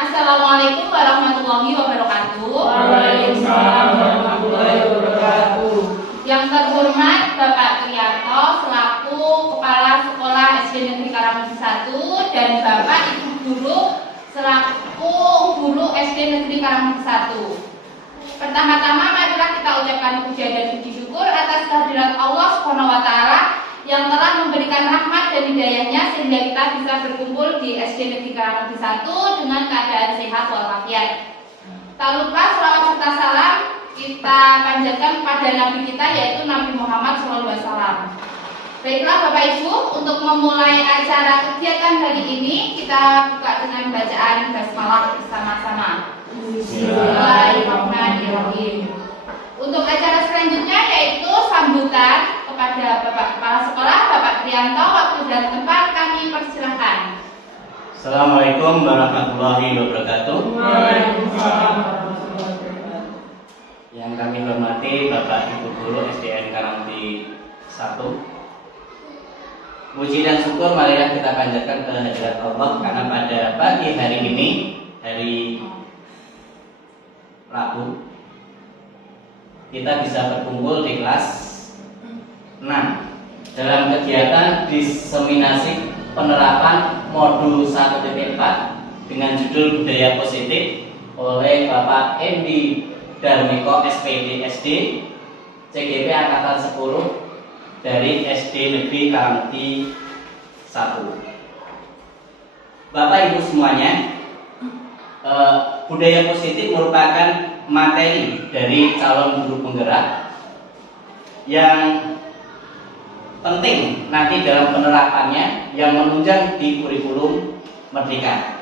Assalamualaikum warahmatullahi wabarakatuh. Waalaikumsalam warahmatullahi wabarakatuh. Yang terhormat Bapak Trianto selaku Kepala Sekolah SD Negeri Karangmudi 1 dan Bapak Ibu Guru selaku Guru SD Negeri Karangmudi 1. Pertama-tama marilah kita ucapkan puja dan puji syukur atas kehadirat Allah Subhanahu wa taala yang telah memberikan rahmat dan hidayahnya sehingga kita bisa berkumpul di SD Negeri Karangmudi 1 dengan keadaan sehat walafiat. Tak lupa selawat serta salam kita panjatkan kepada Nabi kita yaitu Nabi Muhammad SAW. Baiklah Bapak Ibu, untuk memulai acara kegiatan hari ini kita buka dengan bacaan basmalah bersama-sama. Bismillahirrahmanirrahim. Untuk acara selanjutnya yaitu sambutan kepada Bapak Kepala Sekolah, Bapak Trianto. Waktu dan tempat kami persilahkan. Assalamualaikum warahmatullahi wabarakatuh. Waalaikumsalam. Yang kami hormati Bapak Ibu Guru SDN Karangmudi 1. Puji dan syukur marilah kita panjatkan kehadirat Allah karena pada pagi hari ini, hari Rabu, kita bisa berkumpul di kelas 6 dalam kegiatan diseminasi penerapan modul 1.4 dengan judul Budaya Positif oleh Bapak Endi Darmiko SPD SD CGP Angkatan 10 dari SD Negeri Karangmudi 1. Bapak Ibu semuanya, budaya positif merupakan materi dari calon guru penggerak yang penting nanti dalam penerapannya yang menunjang di kurikulum Merdeka.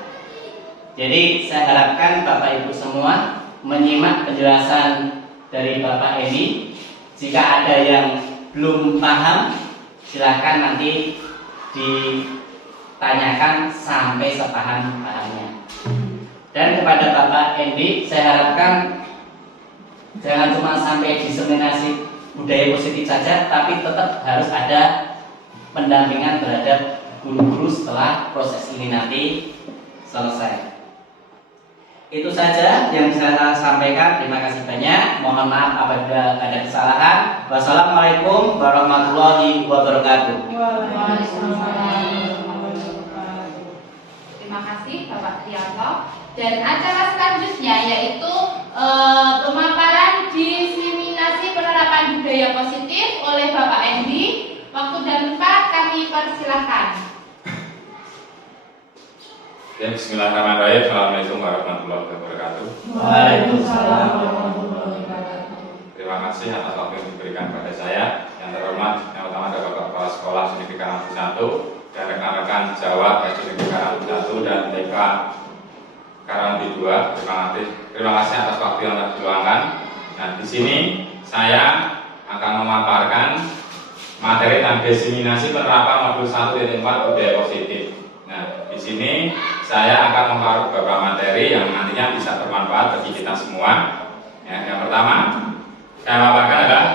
Jadi saya harapkan Bapak Ibu semua menyimak penjelasan dari Bapak Edi. Jika ada yang belum paham, silahkan nanti ditanyakan sampai sepaham-pahamnya. Dan kepada Bapak Endi, saya harapkan jangan cuma sampai diseminasi budaya positif saja, tapi tetap harus ada pendampingan terhadap guru-guru setelah proses ini nanti selesai. Itu saja yang bisa saya sampaikan. Terima kasih banyak. Mohon maaf apabila ada kesalahan. Wassalamualaikum warahmatullahi wabarakatuh. Terima kasih Bapak Trianto. Dan acara selanjutnya yaitu pemaparan diseminasi penerapan budaya positif oleh Bapak Endi. Waktu dan tempat kami persilahkan. Ya, bismillahirrahmanirrahim. Assalamualaikum warahmatullahi wabarakatuh. Waalaikumsalam warahmatullahi wabarakatuh. Terima kasih atas waktu yang diberikan kepada saya. Yang terhormat, yang utama adalah Bapak Kepala Sekolah SD Karangmudi 1 dan rekan-rekan Jawa SD Karangmudi 1 dan TK Karangmudi 2. Terima kasih atas waktu yang telah diluangkan. Nah, di sini saya akan memaparkan materi dan diseminasi penerapan modul 1.4 budaya positif. Nah, di sini saya akan memaparkan beberapa materi yang nantinya bisa bermanfaat bagi kita semua. Ya, yang pertama, saya paparkan adalah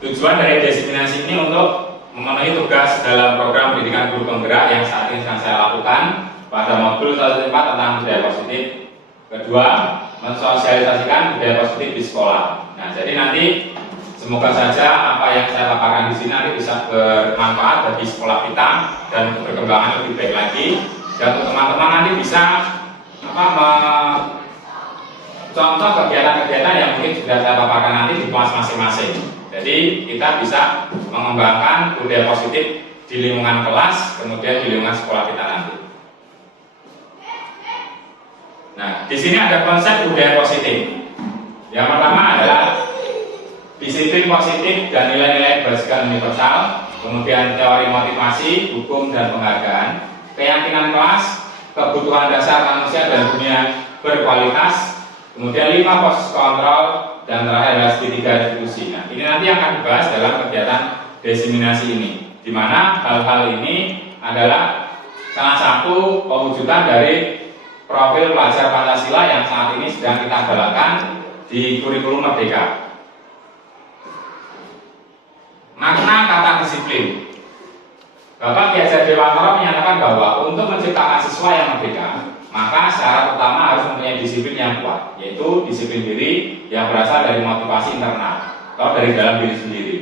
tujuan dari diseminasi ini untuk memenuhi tugas dalam program pendidikan guru penggerak yang saat ini sedang saya lakukan pada modul 1.4 tentang budaya positif. Kedua, mensosialisasikan budaya positif di sekolah. Nah, jadi nanti semoga saja apa yang saya paparkan di sini nanti bisa bermanfaat bagi sekolah kita dan berkembangan lebih baik lagi. Dan untuk teman-teman nanti bisa contoh kegiatan-kegiatan yang mungkin sudah saya paparkan nanti di kelas masing-masing. Jadi kita bisa mengembangkan budaya positif di lingkungan kelas, kemudian di lingkungan sekolah kita nanti. Nah, di sini ada konsep budaya positif. Yang pertama adalah disiplin positif dan nilai-nilai bersikap universal, kemudian teori motivasi, hukum dan penghargaan, keyakinan kelas, kebutuhan dasar manusia dan dunia berkualitas, kemudian 5 proses kontrol, dan terakhir adalah segitiga diskusi. Nah, ini nanti akan dibahas dalam kegiatan diseminasi ini, di mana hal-hal ini adalah salah satu pewujudan dari profil pelajar Pancasila yang saat ini sedang kita galakkan di kurikulum Merdeka. Makna kata disiplin. Bapak Ki Hajar Dewantara menyatakan bahwa untuk menciptakan siswa yang merdeka, maka syarat utama harus mempunyai disiplin yang kuat, yaitu disiplin diri yang berasal dari motivasi internal atau dari dalam diri sendiri.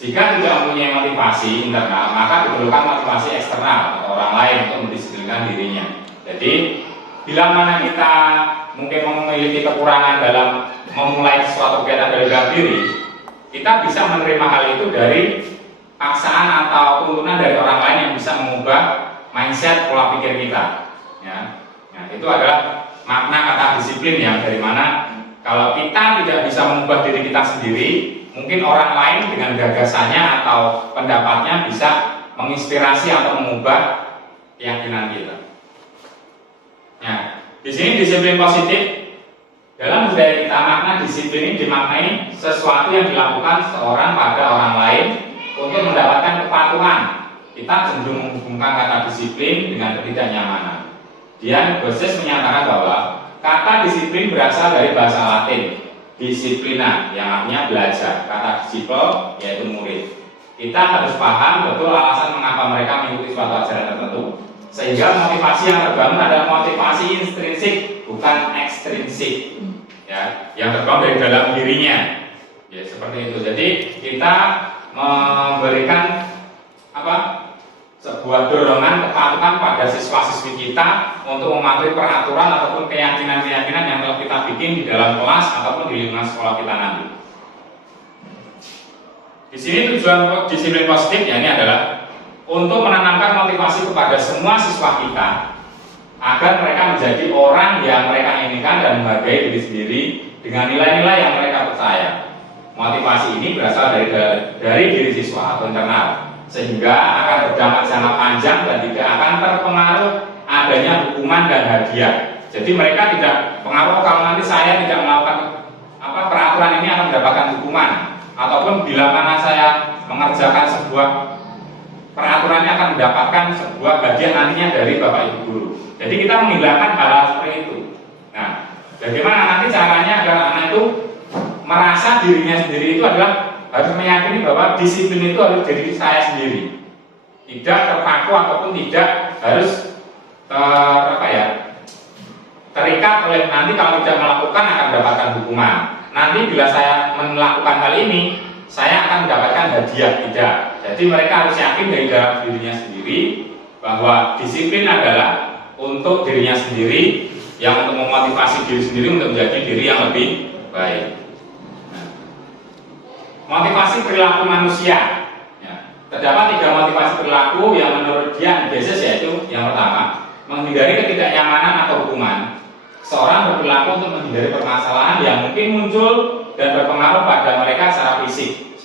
Jika tidak mempunyai motivasi internal, maka diperlukan motivasi eksternal atau orang lain untuk mendisiplinkan dirinya. Jadi, bila mana kita mungkin memiliki kekurangan dalam memulai suatu kegiatan dari dalam diri, kita bisa menerima hal itu dari paksaan atau tuntunan dari orang lain yang bisa mengubah mindset pola pikir kita. Ya. Nah, itu adalah makna kata disiplin, yang dari mana kalau kita tidak bisa mengubah diri kita sendiri, mungkin orang lain dengan gagasannya atau pendapatnya bisa menginspirasi atau mengubah keyakinan kita. Nah, di sini disiplin positif dalam budaya kita, makna disiplin ini dimaknai sesuatu yang dilakukan seorang pada orang lain untuk mendapatkan kepatuhan. Kita cenderung menghubungkan kata disiplin dengan ketidaknyamanan. Dian Boses menyatakan bahwa kata disiplin berasal dari bahasa Latin disiplina, yang artinya belajar. Kata disiple yaitu murid. Kita harus paham betul alasan mengapa mereka mengikuti suatu ajaran tertentu, sehingga motivasi yang terbangun adalah motivasi intrinsik, bukan ekstrinsik, ya, yang terbangun dari dalam dirinya, ya, seperti itu. Jadi kita memberikan sebuah dorongan kepatuhan pada siswa-siswi kita untuk mematuhi peraturan ataupun keyakinan-keyakinan yang telah kita bikin di dalam kelas ataupun di lingkungan sekolah kita nanti. Di sini tujuan disiplin positif ya ini adalah untuk menanamkan motivasi kepada semua siswa kita agar mereka menjadi orang yang mereka inginkan dan menghargai diri sendiri dengan nilai-nilai yang mereka percaya. Motivasi ini berasal dari diri siswa atau internal, sehingga akan berdampak jangka panjang dan tidak akan terpengaruh adanya hukuman dan hadiah. Jadi mereka tidak pengaruh kalau nanti saya tidak melakukan peraturan ini akan mendapatkan hukuman, ataupun bila mana saya mengerjakan sebuah peraturannya akan mendapatkan sebuah hadiah nantinya dari Bapak Ibu guru. Jadi kita menghilangkan hal-hal seperti itu. Nah, bagaimana nanti caranya agar anak itu merasa dirinya sendiri itu adalah harus meyakini bahwa disiplin itu harus dari saya sendiri, tidak terpaku ataupun tidak harus terikat oleh nanti kalau tidak melakukan akan mendapatkan hukuman. Nanti bila saya melakukan hal ini saya akan mendapatkan hadiah, tidak. Jadi mereka harus yakin dari dalam dirinya sendiri bahwa disiplin adalah untuk dirinya sendiri, yang untuk memotivasi diri sendiri untuk menjadi diri yang lebih baik. Motivasi perilaku manusia, ya. Terdapat 3 motivasi perilaku yang menurut Dian Boses, yaitu yang pertama, menghindari ketidaknyamanan atau hukuman. Seorang berperilaku untuk menghindari permasalahan yang mungkin muncul dan berpengaruh pada mereka secara fisik,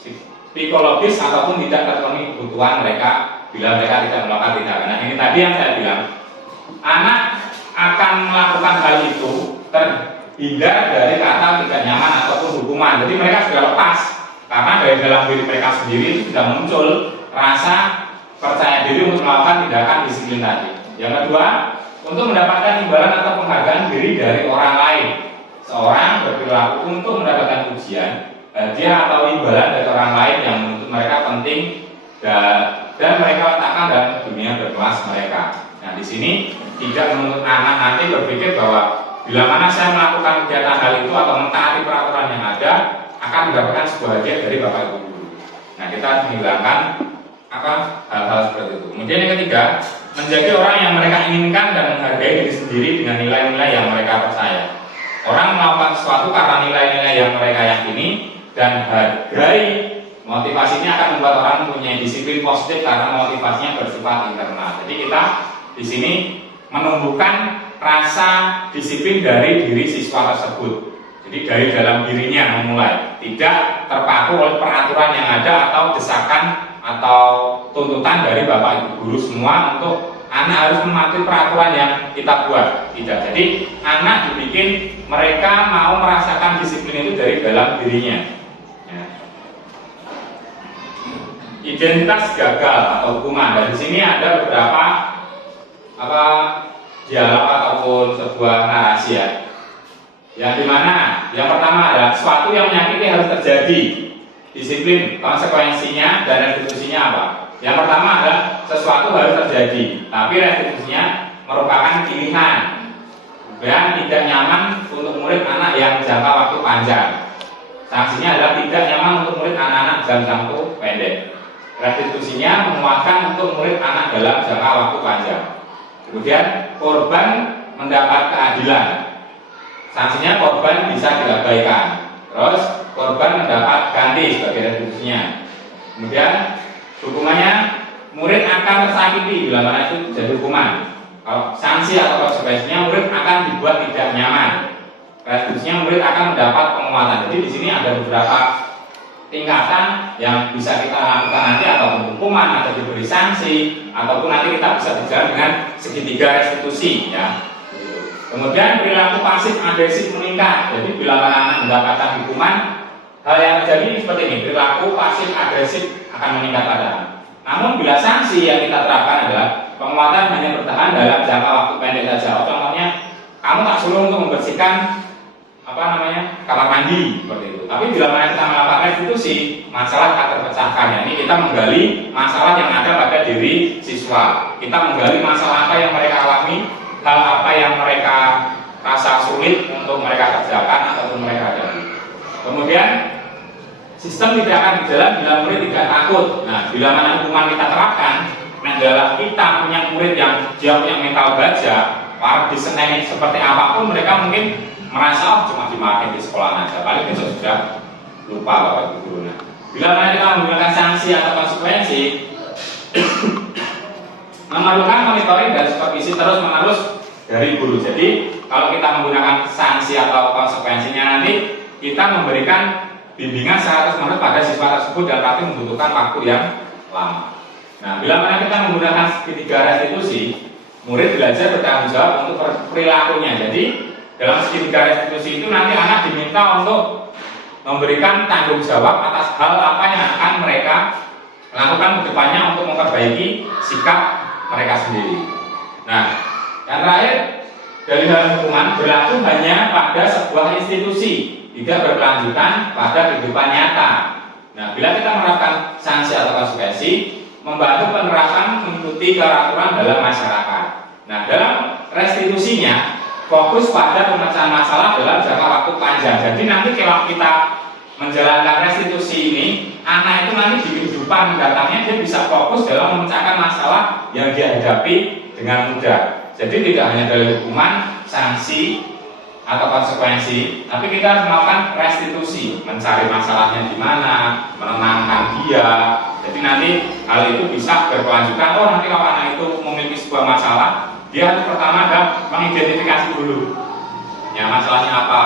psikologis ataupun tidak terpenuhi kebutuhan mereka bila mereka tidak melakukan tindakan. Nah, ini tadi yang saya bilang, anak akan melakukan hal itu terhindar dari kata tidak nyaman ataupun hukuman. Jadi mereka sudah lepas. Karena dari dalam diri mereka sendiri sudah muncul rasa percaya diri untuk melakukan tindakan disiplin tadi. Yang kedua, untuk mendapatkan imbalan atau penghargaan diri dari orang lain. Seorang berperilaku untuk mendapatkan pujian, hadiah atau imbalan dari orang lain yang menurut mereka penting dan mereka letakkan dalam dunia berkelas mereka. Nah, di sini tidak menuntut anak nanti berpikir bahwa bila mana saya melakukan kegiatan hal itu atau mentaati peraturan yang ada, akan mendapatkan sebuah hadiah dari Bapak Ibu guru. Nah, kita harus menghilangkan hal-hal seperti itu. Kemudian yang ketiga, menjadi orang yang mereka inginkan dan menghargai diri sendiri dengan nilai-nilai yang mereka percaya. Orang melakukan sesuatu karena nilai-nilai yang mereka yakini dan hargai. Motivasinya akan membuat orang mempunyai disiplin positif karena motivasinya bersifat internal. Jadi kita di sini menumbuhkan rasa disiplin dari diri siswa tersebut. Jadi dari dalam dirinya memulai, tidak terpaku oleh peraturan yang ada atau desakan atau tuntutan dari Bapak Ibu guru semua untuk anak harus mematuhi peraturan yang kita buat. Tidak. Jadi anak dibikin mereka mau merasakan disiplin itu dari dalam dirinya. Ya. Identitas gagal atau hukuman. Dan di sini ada beberapa dialog ataupun sebuah narasi ya. Yang dimana yang pertama adalah sesuatu yang menyakiti harus terjadi. Disiplin, konsekuensinya dan restitusinya apa? Yang pertama adalah sesuatu harus terjadi, tapi restitusinya merupakan pilihan. Dan tidak nyaman untuk murid anak yang jangka waktu panjang. Sanksinya adalah tidak nyaman untuk murid anak-anak dalam jangka waktu pendek. Restitusinya menguatkan untuk murid anak dalam jangka waktu panjang. Kemudian korban mendapat keadilan. Sanksinya korban bisa diabaikan. Terus korban mendapat ganti sebagai restitusinya. Kemudian hukumannya murid akan tersakiti bila mana itu jadi hukuman. Kalau sanksi atau konsekuensinya murid akan dibuat tidak nyaman. Restitusinya murid akan mendapat penguatan. Jadi di sini ada beberapa tingkatan yang bisa kita lakukan nanti, atau hukuman, atau diberi sanksi, ataupun nanti kita bisa berjalan dengan segitiga restitusi, ya. Kemudian perilaku pasif agresif meningkat. Jadi bila mana anak mendapatkan hukuman, hal yang terjadi seperti ini, perilaku pasif agresif akan meningkat pada anak. Namun bila sanksi yang kita terapkan adalah penguatan hanya bertahan dalam jangka waktu pendek saja. Contohnya, kamu tak suruh untuk membersihkan kamar mandi seperti itu. Tapi bila mana kita melakukan restitusi, masalah akan terpecahkan. Ini kita menggali masalah yang ada pada diri siswa. Kita menggali masalah apa yang mereka alami, hal apa yang mereka rasa sulit untuk mereka kerjakan ataupun mereka hadapi. Kemudian sistem tidak akan berjalan bila murid tidak takut. Nah, bila mana hukuman kita terapkan, adalah kita punya murid yang dia punya mental baja, para disenengin seperti apapun, mereka mungkin merasa cuma dimarahin di sekolah aja, paling besok sudah lupa bapak ibu guru. Nah, bila mana kita menggunakan sanksi atau konsekuensi, memerlukan monitoring dan supervisi terus menerus dari guru. Jadi kalau kita menggunakan sanksi atau konsekuensinya, nanti kita memberikan bimbingan secara terus-menerus pada siswa tersebut dan pasti membutuhkan waktu yang lama. Nah, bila mana kita menggunakan segitiga restitusi, murid belajar bertanggung jawab untuk perilakunya. Jadi dalam segitiga restitusi itu nanti anak diminta untuk memberikan tanggung jawab atas hal apa yang akan mereka lakukan ke depannya untuk memperbaiki sikap mereka sendiri. Nah, yang terakhir dari hal hukuman berlaku hanya pada sebuah institusi, tidak berkelanjutan pada kehidupan nyata. Nah, bila kita menerapkan sanksi atau konsekuensi, membantu penerapan mengikuti peraturan dalam masyarakat. Nah, dalam restitusinya fokus pada pemecahan masalah dalam jangka waktu panjang. Jadi nanti kalau kita menjalankan restitusi ini, anak itu nanti di kehidupan mendatangnya dia bisa fokus dalam memecahkan masalah yang dia hadapi dengan mudah. Jadi tidak hanya dari hukuman, sanksi atau konsekuensi, tapi kita harus melakukan restitusi, mencari masalahnya di mana, menenangkan dia. Jadi nanti hal itu bisa berkelanjutan. Oh, nanti kalau anak itu memiliki sebuah masalah, dia harus pertama adalah mengidentifikasi dulu, ya masalahnya apa.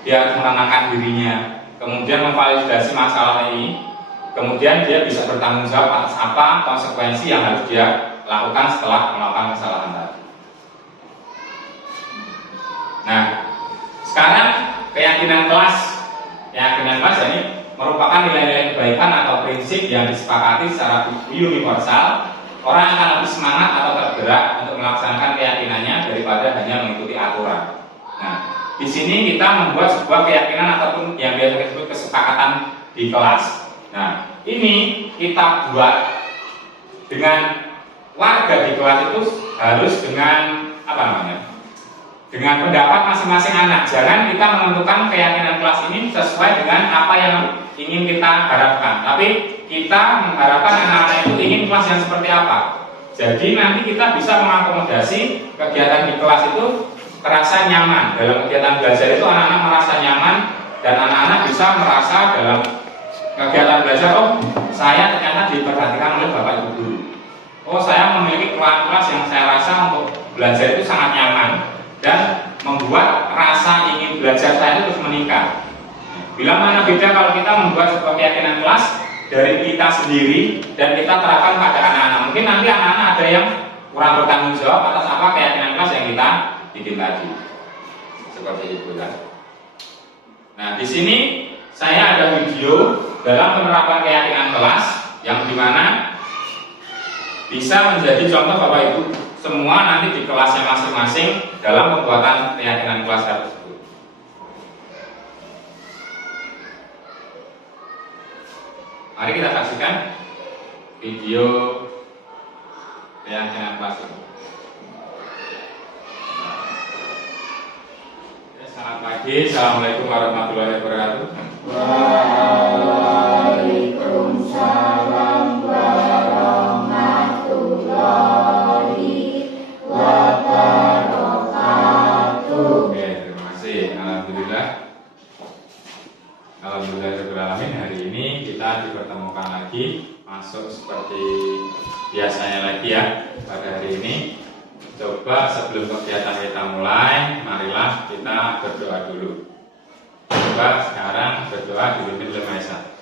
Dia harus menenangkan dirinya, kemudian memvalidasi masalah ini, kemudian dia bisa bertanggung jawab atas apa konsekuensi yang harus dia lakukan setelah melakukan kesalahan tadi. Nah, sekarang keyakinan kelas ini merupakan nilai-nilai kebaikan atau prinsip yang disepakati secara universal. Orang akan lebih semangat atau tergerak untuk melaksanakan keyakinannya daripada hanya mengikuti aturan. Nah, di sini kita membuat sebuah keyakinan ataupun yang biasa disebut kesepakatan di kelas. Nah, ini kita buat dengan warga di kelas itu harus dengan dengan pendapat masing-masing anak. Jangan kita menentukan keyakinan kelas ini sesuai dengan apa yang ingin kita harapkan, tapi kita mengharapkan anak-anak itu ingin kelas yang seperti apa. Jadi nanti kita bisa mengakomodasi kegiatan di kelas itu terasa nyaman. Dalam kegiatan belajar itu anak-anak merasa nyaman dan anak-anak bisa merasa dalam kegiatan belajar, oh saya ternyata diperhatikan oleh bapak ibu guru. Oh, saya memiliki kelas yang saya rasa untuk belajar itu sangat nyaman dan membuat rasa ingin belajar saya itu terus meningkat. Bila mana beda kalau kita membuat sebuah keyakinan kelas dari kita sendiri dan kita terapkan pada anak-anak. Mungkin nanti anak-anak ada yang kurang bertanggung jawab atas apa keyakinan kelas yang kita bikin tadi. Seperti itu kan. Nah, di sini saya ada video dalam penerapan keyakinan kelas yang dimana bisa menjadi contoh Bapak Ibu semua nanti di kelasnya masing-masing dalam pembuatan keyakinan kelas tersebut. Mari kita saksikan video keyakinan kelas ini. Selamat pagi, Assalamualaikum warahmatullahi wabarakatuh. Waalaikumsalam warahmatullahi wabarakatuh. Oke, terima kasih. Alhamdulillahirrahmanirrahim. Hari ini kita dipertemukan lagi, masuk seperti biasanya lagi ya pada hari ini. Coba sebelum kegiatan kita mulai, marilah kita berdoa dulu. Coba sekarang berdoa dipimpin oleh Maesa.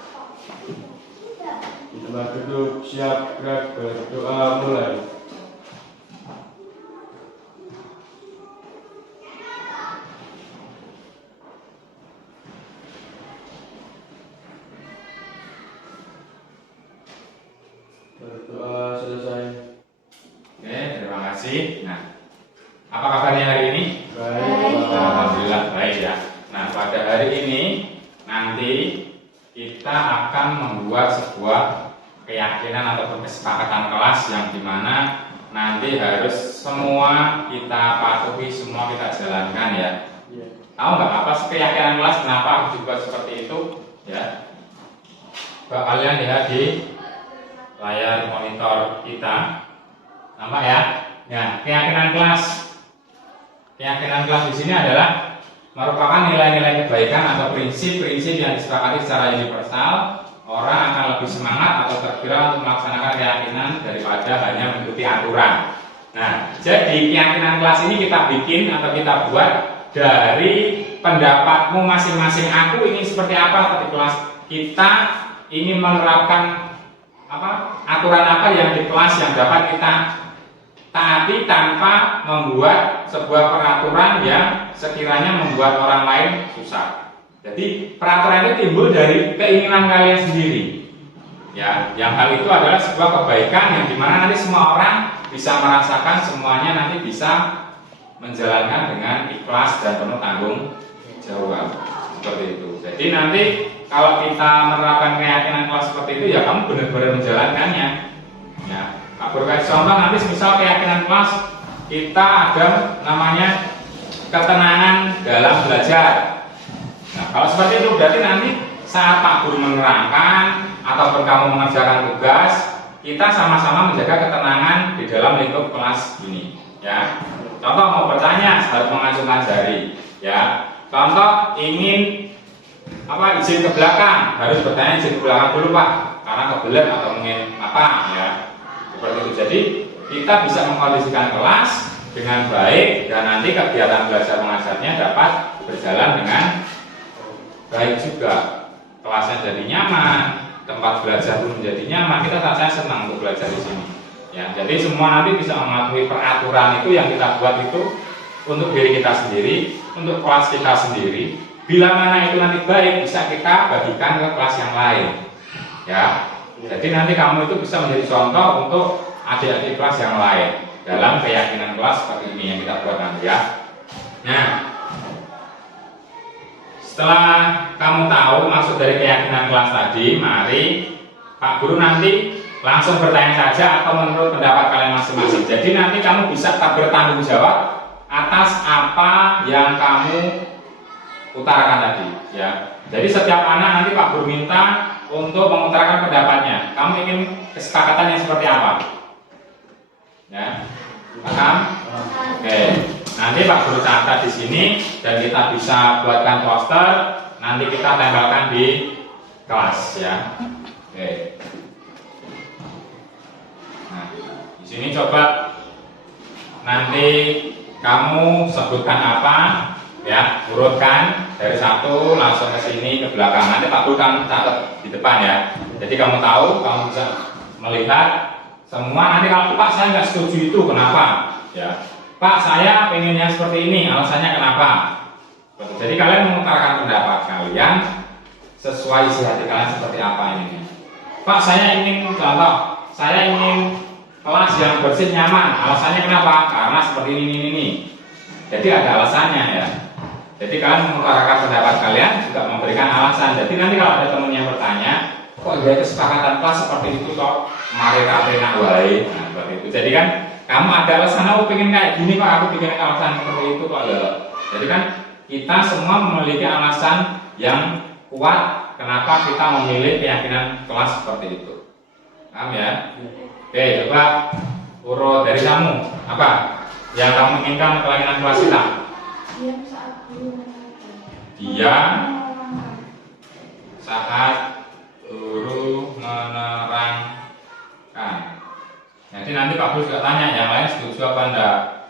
Kita duduk siap gerak berdoa mulai. Berdoa selesai. Oke, terima kasih. Nah, apa kabarnya hari ini? Baik. Alhamdulillah baik ya. Nah, pada hari ini nanti kita akan membuat sebuah keyakinan ataupun kesepakatan kelas yang dimana nanti harus semua kita patuhi, semua kita jalankan ya. Tahu nggak apa sih keyakinan kelas? Kenapa aku juga seperti itu? Ya. Coba kalian lihat di layar monitor kita. Nampak ya? Ya, keyakinan kelas. Keyakinan kelas di sini adalah merupakan nilai-nilai kebaikan atau prinsip-prinsip yang disepakati secara universal. Orang akan lebih semangat atau tergerak untuk melaksanakan keyakinan daripada hanya mengikuti aturan. Nah, jadi keyakinan kelas ini kita bikin atau kita buat dari pendapatmu masing-masing. Aku ingin seperti apa di kelas? Kita ingin menerapkan aturan apa yang di kelas yang dapat kita taati tanpa membuat sebuah peraturan yang sekiranya membuat orang lain susah. Jadi peraturan itu timbul dari keinginan kalian sendiri. Ya, yang hal itu adalah sebuah kebaikan yang dimana nanti semua orang bisa merasakan, semuanya nanti bisa menjalankan dengan ikhlas dan penuh tanggung jawab. Seperti itu. Jadi nanti kalau kita menerapkan keyakinan kelas seperti itu, ya kamu benar-benar menjalankannya. Ya. Aku kasih contoh nanti misal keyakinan kelas kita ada namanya ketenangan dalam belajar. Nah, kalau seperti itu berarti nanti saat Pak Guru menerangkan ataupun kamu mengerjakan tugas, kita sama-sama menjaga ketenangan di dalam lingkup kelas ini. Ya. Contoh mau bertanya harus mengacungkan jari. Ya. Contoh ingin izin ke belakang, harus bertanya izin ke belakang dulu Pak, karena kebelet atau mungkin ya. Seperti itu. Jadi kita bisa mengkondisikan kelas dengan baik dan nanti kegiatan belajar mengajarnya dapat berjalan dengan baik juga. Kelasnya jadi nyaman, tempat belajar pun menjadi nyaman. Kita rasanya senang untuk belajar di sini. Ya, jadi semua nanti bisa mematuhi peraturan itu yang kita buat itu untuk diri kita sendiri, untuk kelas kita sendiri. Bila mana itu nanti baik, bisa kita bagikan ke kelas yang lain. Ya. Jadi nanti kamu itu bisa menjadi contoh untuk adik-adik kelas yang lain dalam keyakinan kelas seperti ini yang kita buat nanti ya. Nah, setelah kamu tahu maksud dari keyakinan kelas tadi, mari Pak Guru nanti langsung bertanya saja atau menurut pendapat kalian masing-masing. Jadi nanti kamu bisa bertanggung jawab atas apa yang kamu utarakan tadi ya. Jadi setiap anak nanti Pak Guru minta untuk mengutarakan pendapatnya. Kamu ingin kesepakatan yang seperti apa? Ya, paham? Oke. Nanti Pak Guru catat di sini dan kita bisa buatkan poster. Nanti kita tempelkan di kelas ya. Oke. Nah, di sini coba nanti kamu sebutkan apa? Ya, urutkan dari satu langsung ke sini ke belakang. Nanti Pak Guru kan catat di depan ya. Jadi kamu tahu, kamu bisa melihat semua. Nanti kalau Pak saya nggak setuju itu kenapa? Ya, Pak saya pengennya seperti ini. Alasannya kenapa? Jadi kalian mengutarakan pendapat kalian sesuai isi hati kalian seperti apa ini. Pak saya ingin contoh, saya ingin kelas yang bersih nyaman. Alasannya kenapa? Karena seperti ini. Jadi ada alasannya ya. Jadi kalian mengutarakan pendapat kalian juga memberikan alasan. Jadi nanti kalau ada teman yang bertanya, kok ada kesepakatan kelas seperti itu kok mari nak wae. Nah, seperti itu. Jadi kan kamu ada alasan, aku pengen kayak gini kok, aku bikin alasan seperti itu kok ya. Jadi kan kita semua memiliki alasan yang kuat kenapa kita memilih keyakinan kelas seperti itu. Paham ya? Oke, coba urut dari kamu. Apa yang kamu inginkan keyakinan kelas kita? Diam saat guru menerangkan. Diam saat guru menerangkan. Jadi nanti Pak Guru juga tanya, yang lain setuju apa enggak?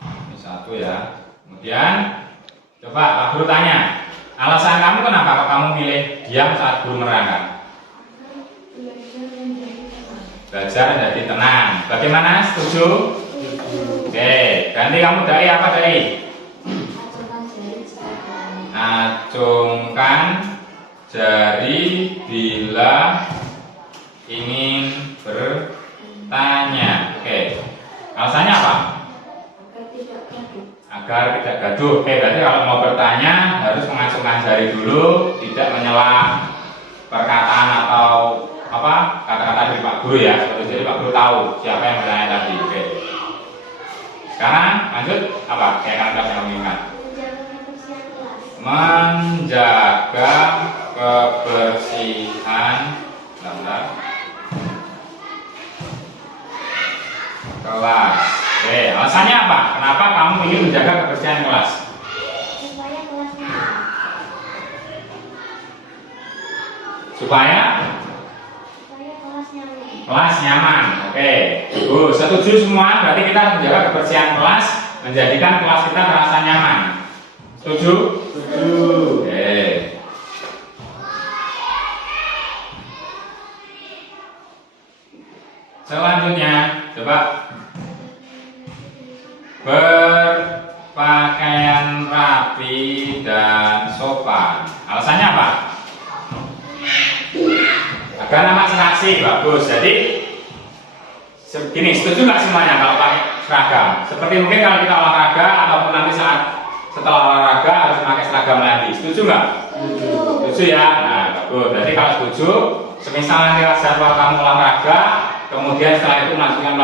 Ini satu ya. Kemudian coba Pak Guru tanya, alasan kamu kenapa kok kamu milih diam saat guru menerangkan? Belajar menjadi tenang. Belajar menjadi tenang. Bagaimana? Setuju? Oke, ganti kamu dai apa dai? Acungkan jari bila ingin bertanya. Oke, alasannya apa? Agar tidak gaduh. Agar tidak gaduh. Oke, berarti kalau mau bertanya harus mengacungkan jari dulu, tidak menyela perkataan atau apa kata-kata dari Pak Guru ya. Jadi Pak Guru tahu siapa yang bertanya tadi. Oke. Sekarang lanjut apa? Kayak kata yang mengingat. Menjaga kebersihan kelas. Oke, alasannya apa? Kenapa kamu ingin menjaga kebersihan kelas? Supaya kelasnya aman. Supaya Kelasnya aman. kelas nyaman. Oke. Setuju semua? Berarti kita harus menjaga kebersihan kelas, menjadikan kelas kita terasa nyaman. Setuju? Setuju. Oke. Selanjutnya, coba berpakaian rapi dan sopan. Alasannya apa? Agar nampak seraksi, bagus. Jadi begini, setuju nggak semuanya kalau pakai seragam? Seperti mungkin kalau kita olahraga ataupun nanti setelah olahraga harus pakai seragam lagi. Setuju nggak? Setuju ya. Nah, bagus. Jadi kalau setuju, semisal nanti jadwal kamu olahraga, kemudian setelah itu melanjutkan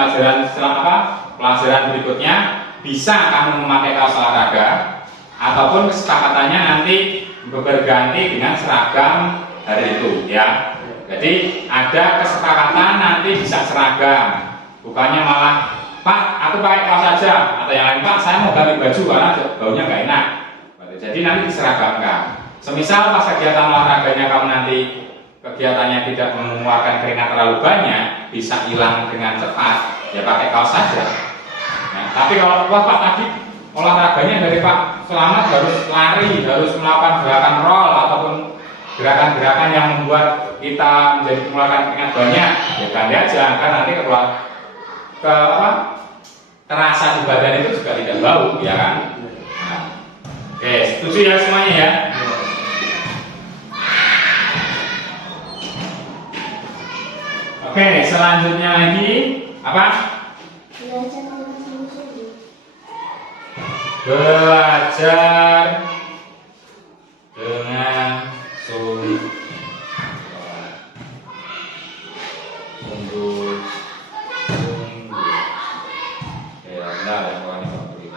pelajaran berikutnya, bisa kamu memakai kaos olahraga, ataupun kesepakatannya nanti berganti dengan seragam hari itu, ya. Jadi ada kesepakatan nanti bisa seragam, bukannya malah Pak, aku pakai kaos saja, atau yang lain Pak, saya mau ganti baju karena baunya nggak enak. Jadi nanti diseragamkan. Semisal pas kegiatan olahraganya kamu nanti kegiatannya tidak mengeluarkan keringat terlalu banyak, bisa hilang dengan cepat, ya pakai kaos saja. Nah, tapi kalau wah Pak tadi olahraganya dari Pak Selamat harus lari, harus melakukan gerakan roll ataupun gerakan-gerakan yang membuat kita menjadi mengeluarkan keringat banyak, ya ganti aja, karena nanti terasa di badan itu juga tidak bau, ya kan? Nah, oke, setuju ya semuanya ya? Oke, selanjutnya lagi apa? Belajar dengan sungguh-sungguh. Belajar dengan sungguh-sungguh. Ya, benar ya, pokoknya Pak Guru.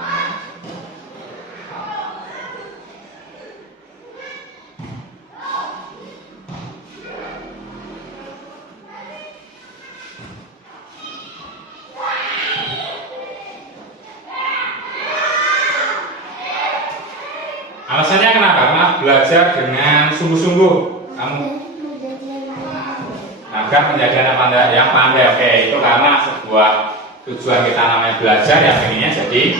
Alasannya kenapa? Karena belajar dengan sungguh-sungguh. Kamu agar menjadi anak yang pandai. Oke, itu karena sebuah tujuan kita namanya belajar, yang pengennya jadi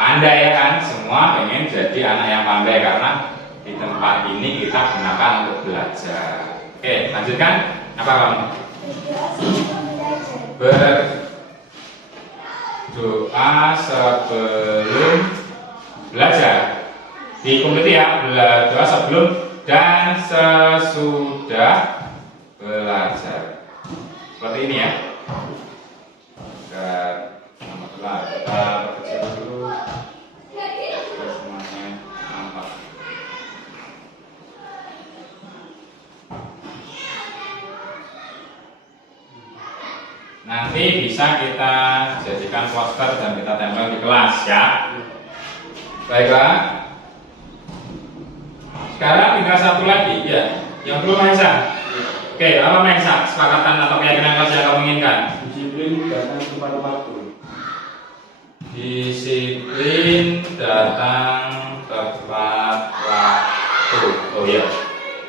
pandai, ya kan? Semua pengen jadi anak yang pandai karena di tempat ini kita gunakan untuk belajar. Oke, lanjutkan. Apa kamu? Berdoa sebelum belajar. Dikomplit ya, berdoa sebelum dan sesudah belajar. Seperti ini ya. Agar kita berkecil dulu. Agar semuanya nampak. nanti bisa kita jadikan poster dan kita tempel di kelas ya. Baiklah. Sekarang tinggal satu lagi ya, yang belum Maisa. Oke, apa Maisa? Kesepakatan atau keyakinan kelas yang kamu inginkan? Disiplin datang tepat waktu. Disiplin datang tepat waktu. Oh iya.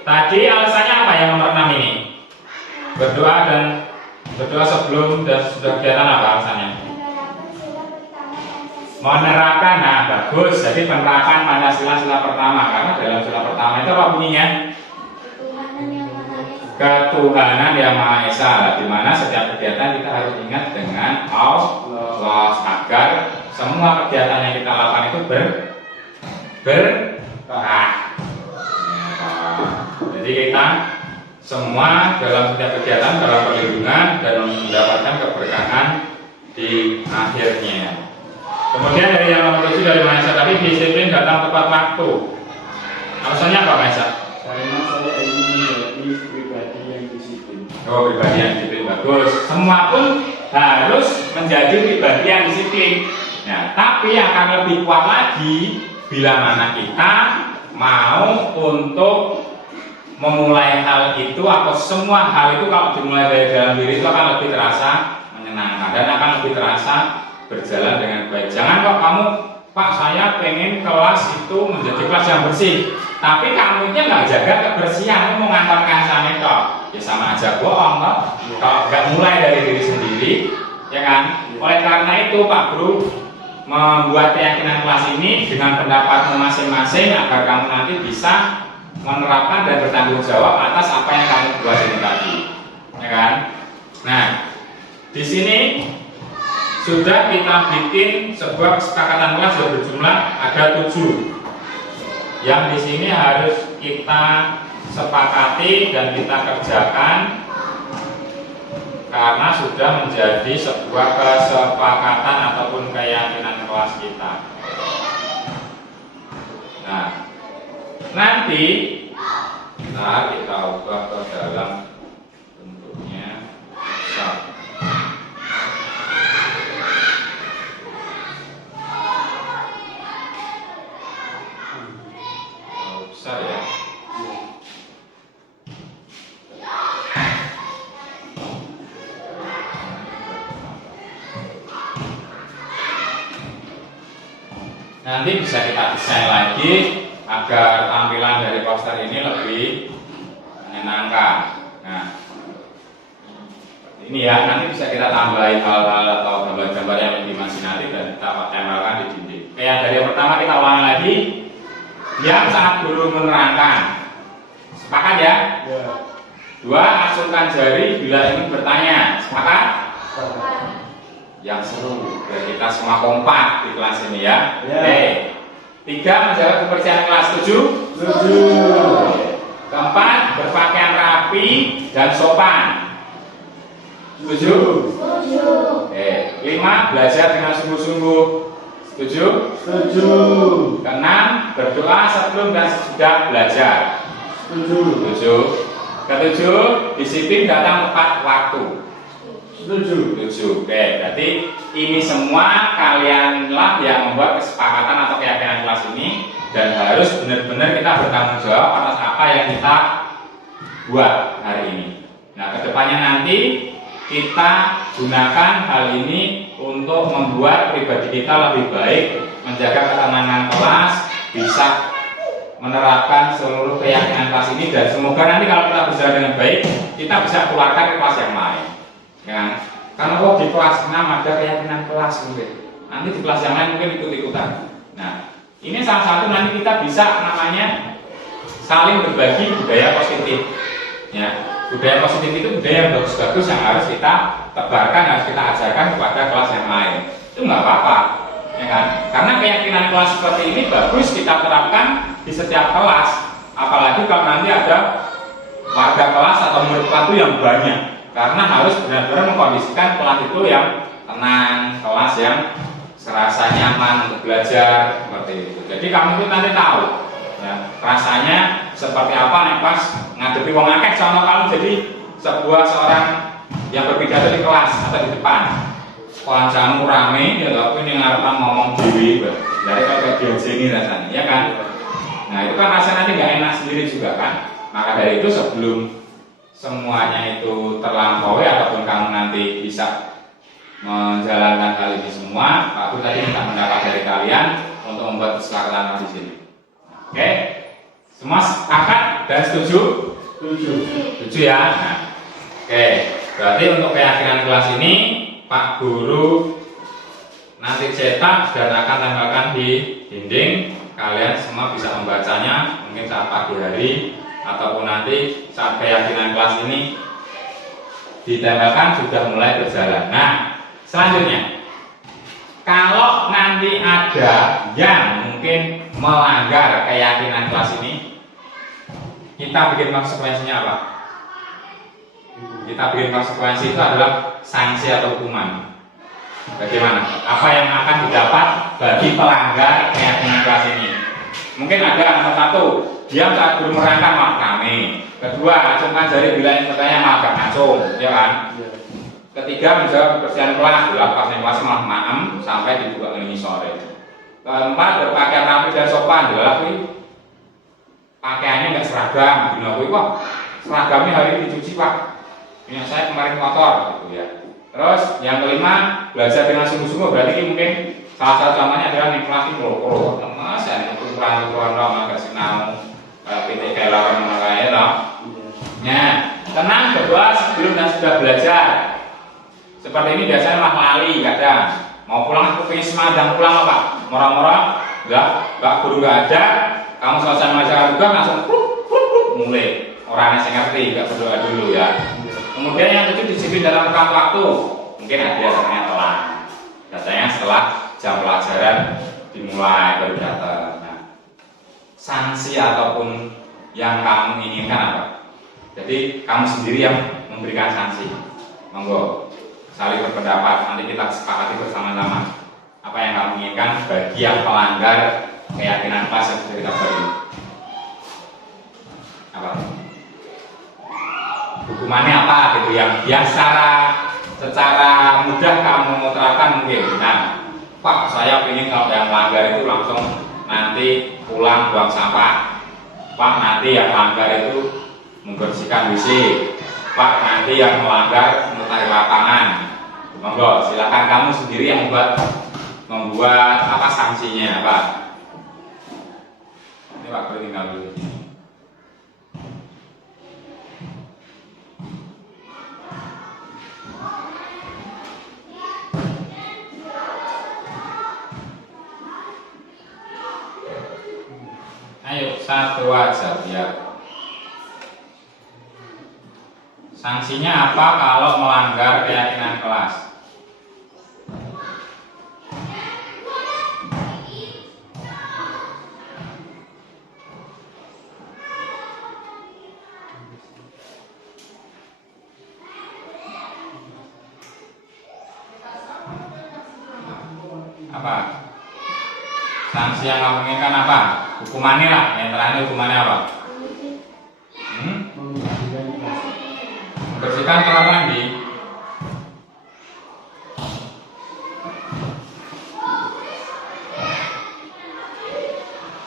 Tadi alasannya apa yang nomor 6 ini? Berdoa sebelum dan sudah kegiatan apa alasannya? Menerapkan, nah bagus. Jadi penerapan Pancasila sila pertama, karena dalam sila pertama itu apa bunyinya? Ketuhanan yang Maha Esa, di mana setiap kegiatan kita harus ingat dengan Allah agar semua kegiatan yang kita lakukan itu berkah. Jadi kita semua dalam setiap kegiatan dalam perlindungan dan mendapatkan keberkahan di akhirnya. Kemudian dari yang nomor 7 dari Maisa tadi, disiplin datang tepat waktu. Alasannya apa Maisa? Karena saya ingin menjadi pribadi yang disiplin. Oh, pribadi yang disiplin, bagus. Semua pun harus menjadi pribadi yang disiplin. Nah, tapi akan lebih kuat lagi bila mana kita mau untuk memulai hal itu, atau semua hal itu kalau dimulai dari dalam diri itu akan lebih terasa menyenangkan dan akan lebih terasa berjalan dengan baik. Jangan kok kamu, Pak, saya pengen kelas itu menjadi kelas yang bersih, tapi kamunya nggak jaga kebersihan, kamu mau ngantarkan sana kok, ya sama aja bohong kok. Kalau nggak mulai dari diri sendiri, ya kan? Oleh karena itu Pak Guru membuat keyakinan kelas ini dengan pendapatmu masing-masing agar kamu nanti bisa menerapkan dan bertanggung jawab atas apa yang kamu buat ini tadi, ya kan? Nah, di sini sudah kita bikin sebuah kesepakatan kelas yang berjumlah ada 7, yang di sini harus kita sepakati dan kita kerjakan karena sudah menjadi sebuah kesepakatan ataupun keyakinan kelas kita. Nah, nanti kita ubah ke dalam bentuknya besar. Besar ya. Nanti bisa kita desain lagi agar tampilan dari poster ini lebih menyenangkan. Nah, ini ya, nanti bisa kita tambahin hal-hal atau gambar-gambar yang imajinasi dan kita tempelkan di dinding. Oke, yang dari yang pertama kita ulangi lagi, yang sangat guru menerangkan. Sepakat ya? Ya. 2, acungkan jari bila ingin bertanya. Sepakat? Yang seru, biar kita semua kompak di kelas ini ya. Ya. Oke. 3, menjaga kebersihan kelas. 7. 7. 4, berpakaian rapi dan sopan. 7. 5, belajar dengan sungguh-sungguh. 7. 7. 6, berdoa sebelum dan sesudah belajar. 7. Ketujuh, disiplin datang tepat waktu. 7. Oke, berarti ini semua kalianlah yang membuat kesepakatan atau keyakinan kelas ini, dan harus benar-benar kita bertanggung jawab atas apa yang kita buat hari ini. Nah, kedepannya nanti kita gunakan hal ini untuk membuat pribadi kita lebih baik, menjaga ketenangan kelas, bisa menerapkan seluruh keyakinan kelas ini, dan semoga nanti kalau kita berjalan dengan baik, kita bisa keluarkan ke kelas yang lain. Ya, karena kok di kelas 6 ada keyakinan kelas mungkin, nanti di kelas yang lain mungkin ikut-ikutan. Nah, ini salah satu nanti kita bisa namanya saling berbagi budaya positif. Ya, budaya positif itu budaya yang bagus-bagus yang harus kita tebarkan, harus kita ajarkan kepada kelas yang lain. Itu nggak apa-apa, ya kan? Karena keyakinan kelas seperti ini bagus kita terapkan di setiap kelas. Apalagi kalau nanti ada warga kelas atau murid kelas itu yang banyak. Karena harus benar-benar mengkondisikan kelas itu yang tenang, kelas yang serasa nyaman untuk belajar seperti itu. Jadi kamu itu nanti tahu ya, rasanya seperti apa nih pas ngadepi wong akeh. Contoh kamu jadi seorang yang berpidato di kelas atau di depan. Kancamu rame ya tapi ini ngarepan ngomong dewi, dari kalau diajeni rasanya, ya kan? Nah itu kan rasanya nanti nggak enak sendiri juga kan. Maka dari itu sebelum semuanya itu terlampaui ataupun kamu nanti bisa menjalankan hal ini semua, Pak Guru tadi minta pendapat dari kalian untuk membuat kesepakatan di sini. Oke, semua sepakat dan setuju? Setuju ya. Nah, oke, berarti untuk keyakinan kelas ini Pak Guru nanti cetak dan akan tempelkan di dinding. Kalian semua bisa membacanya mungkin saat pagi hari ataupun nanti saat keyakinan kelas ini ditempelkan sudah mulai berjalan. Nah, selanjutnya kalau nanti ada yang mungkin melanggar keyakinan kelas ini, kita bikin konsekuensinya apa? Kita bikin konsekuensi itu adalah sanksi atau hukuman. Bagaimana? Apa yang akan didapat bagi pelanggar keyakinan kelas ini? Mungkin ada nomor satu, dia saat guru merangkak malah kami. Kedua, acungkan jari bila yang bertanya malah gak ngacung, ya kan? Ketiga, menjawab kebersihan kelas, bila pas yang kelas malah maem sampai dibuka ini sore. Keempat, berpakaian rapi dan sopan, dilakui pakaiannya nggak seragam, dilakui kok seragamnya hari ini dicuci pak. Punya saya kemarin kotor, gitu ya. Terus yang kelima, belajar dengan sungguh-sungguh, berarti ini mungkin salah satu contohnya adalah nih kelas ini kalau mas ya ukuran lama nggak sinau PT kayak lawan kayak loh. Nah, tenang berdua sebelum dan sudah belajar. Seperti ini biasanya mah lali kadang. Mau pulang aku pengen semadang pulang apa? Murah-murah, nggak guru nggak ada. Kamu selesai mengajar juga langsung mulai. Orang yang ngerti, nggak berdoa dulu ya. Kemudian yang tujuh disiplin dalam rentang waktu. Mungkin ada biasanya telat. Biasanya setelah jam pelajaran dimulai baru datang. Nah, sanksi ataupun yang kamu inginkan apa? Jadi kamu sendiri yang memberikan sanksi. Monggo saling berpendapat. Nanti kita sepakati bersama-sama apa yang kamu inginkan bagi yang melanggar keyakinan kelas yang sudah kita beri. Apa? Hukumannya apa gitu yang secara mudah kamu terapkan mungkin. Nah, Pak saya ingin kalau yang melanggar itu langsung nanti pulang buang sampah. Pak nanti yang melanggar itu membersihkan WC. Pak nanti yang melanggar memutari lapangan. Monggo silakan kamu sendiri yang membuat apa sanksinya Pak. Ini Pak Guru tinggal dulu. Ayo satu aja biar. Sanksinya apa kalau melanggar keyakinan kelas? Apa? Sanksi yang kamu inginkan apa? Hukumannya lah, yang terakhir hukumannya apa? Membersihkan kamar mandi.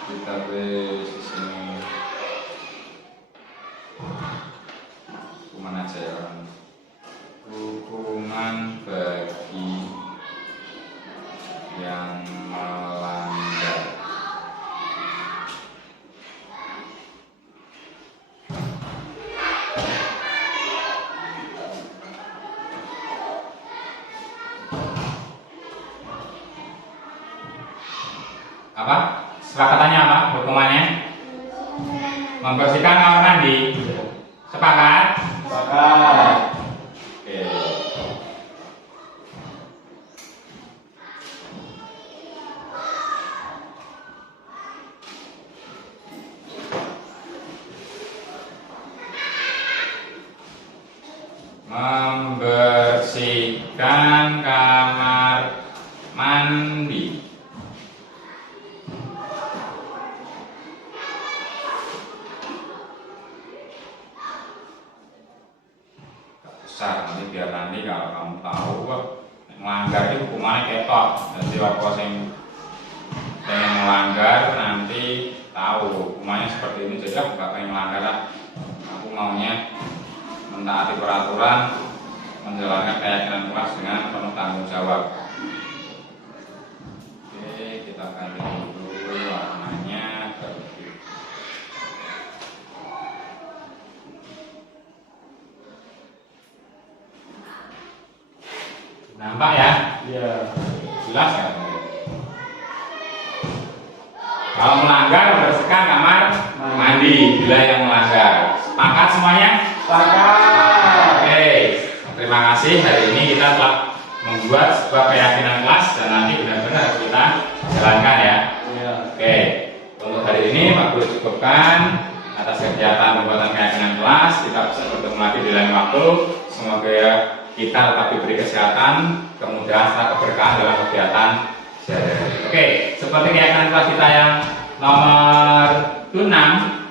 Kita di sini hukuman aja ya. Hukuman bagi yang melanggar. Apa? Sepakatannya apa? Hukumannya? Membersihkan kamar mandi. Sepakat? Sepakat. Oke. Membersihkan kamar mandi. besar. Nanti biar nanti kalau kamu tahu kok melanggar itu hukumannya ketok. Jadi waktu yang melanggar nanti tahu hukumannya seperti ini. Jadi aku gak pengen melanggar, aku maunya mentaati peraturan, menjalankan keyakinan kelas dengan penuh tanggung jawab. Oke, kita ganti dulu warnanya. Nampak ya? Iya. Jelas ya? Kalau melanggar membersihkan kamar mandi bila yang melanggar. Sepakat semuanya? Sepakat. Oke, terima kasih. Hari ini kita telah membuat sebuah keyakinan kelas dan nanti benar-benar kita jalankan ya. Iya. Oke, untuk hari ini Pak Guru cukupkan atas kegiatan pembuatan keyakinan kelas. Kita bisa bertemu lagi di lain waktu. Semoga kita tetap diberi kesehatan, kemudahan serta keberkahan dalam kegiatan sehari-hari. Oke, seperti keyakinan kelas kita yang nomor 6,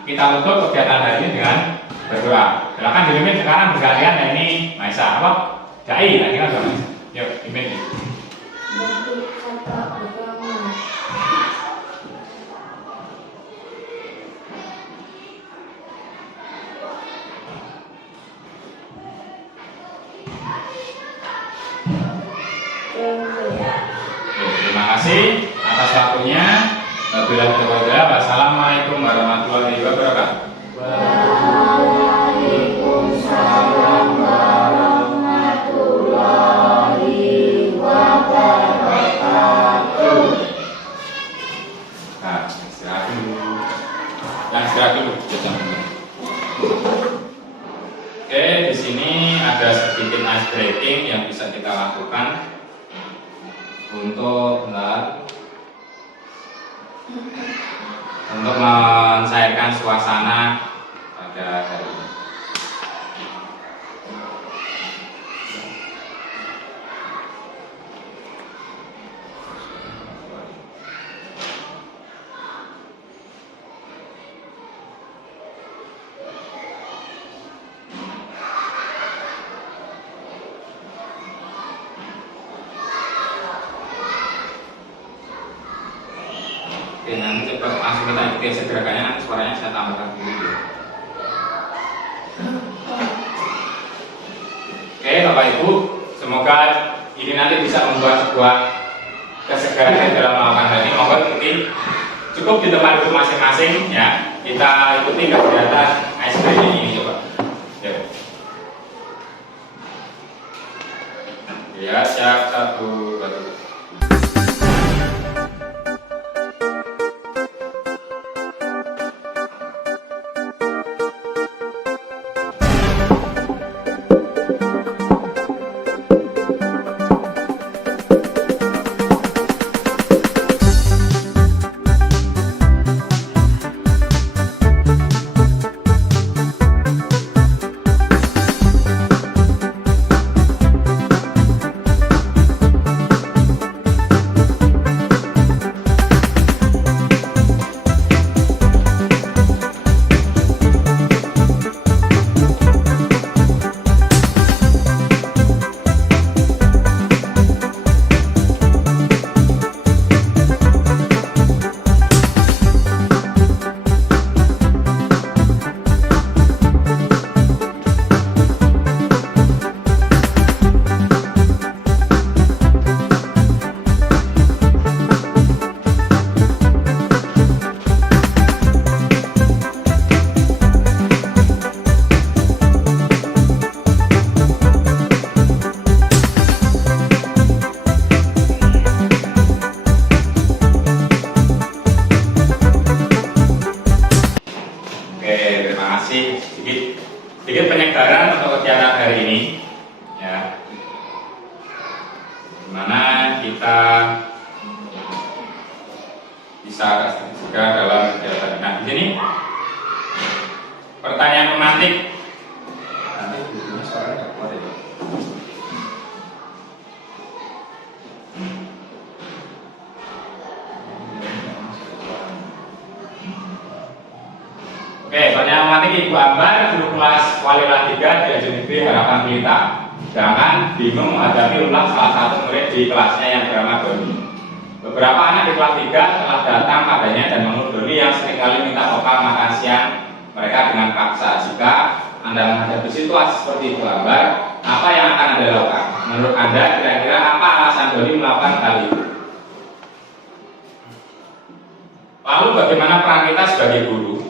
kita tutup kegiatan hari ini dengan berdoa. Silakan dipimpin sekarang bergantian ya, ini Maisa apa? Jai, lagi kan Maisa. Yuk, pimpin. Terima kasih atas waktunya. Wassalamualaikum warahmatullahi wabarakatuh. Waalaikumsalam warahmatullahi wabarakatuh. Nah, istirahat dulu. Yang istirahat dulu, jangan benar. Oke, di sini ada sedikit ice breaking yang bisa kita lakukan untuk mencairkan suasana pada hari ini. Oke, nanti coba langsung kita ikuti hasil gerakannya, nanti suaranya saya tambahkan dulu ya. Oke Bapak Ibu, semoga ini nanti bisa membuat sebuah kesegaran dalam melakukan hal ini. Monggo ikuti, cukup di tempat duduk masing-masing ya. Kita ikuti kegiatan ice breaking ini coba. Ya, siap, 1, 2. Sedikit penyegaran untuk kegiatan hari ini, ya, dimana kita bisa juga dalam kegiatan. Nah, di sini pertanyaan pemantik. Nanti bukunya suaranya nggak kuat ya. Oke, pertanyaan pemantik. Ibu Ambar, guru kelas wali kelas 3 di SD Negeri Harapan Pelita. Jangan bingung menghadapi ulang salah satu murid di kelasnya yang bernama Doni. Beberapa anak di kelas 3 telah datang padanya dan menurut Doni yang seringkali minta vokal makan siang mereka dengan paksa. Jika Anda menghadapi situasi seperti Ibu Ambar, apa yang akan Anda lakukan? Menurut Anda kira-kira apa alasan Doni melakukan hal itu? Lalu bagaimana peran kita sebagai guru?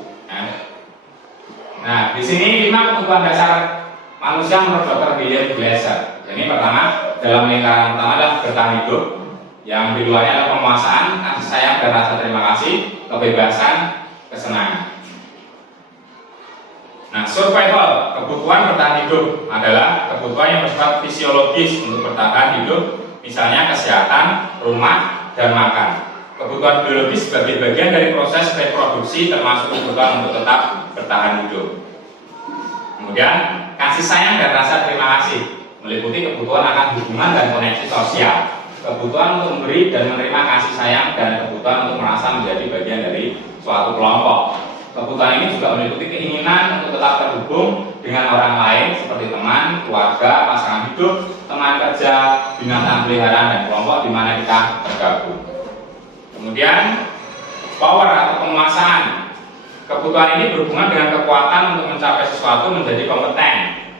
Nah, di sini 5 kebutuhan dasar manusia menurut Dr. William Glasser. Jadi pertama, dalam lingkaran pertama adalah bertahan hidup. Yang keduanya adalah penguasaan, kasih sayang dan rasa terima kasih, kebebasan, kesenangan. Nah, survival, kebutuhan bertahan hidup adalah kebutuhan yang bersifat fisiologis untuk bertahan hidup, misalnya kesehatan, rumah, dan makan. Kebutuhan biologis sebagai bagian dari proses reproduksi termasuk kebutuhan untuk tetap bertahan hidup. Kemudian kasih sayang dan rasa terima kasih meliputi kebutuhan akan hubungan dan koneksi sosial, kebutuhan untuk memberi dan menerima kasih sayang, dan kebutuhan untuk merasa menjadi bagian dari suatu kelompok. Kebutuhan ini juga meliputi keinginan untuk tetap terhubung dengan orang lain seperti teman, keluarga, pasangan hidup, teman kerja, binatang peliharaan, dan kelompok di mana kita bergabung. Kemudian power atau penguasaan. Kebutuhan ini berhubungan dengan kekuatan untuk mencapai sesuatu, menjadi kompeten,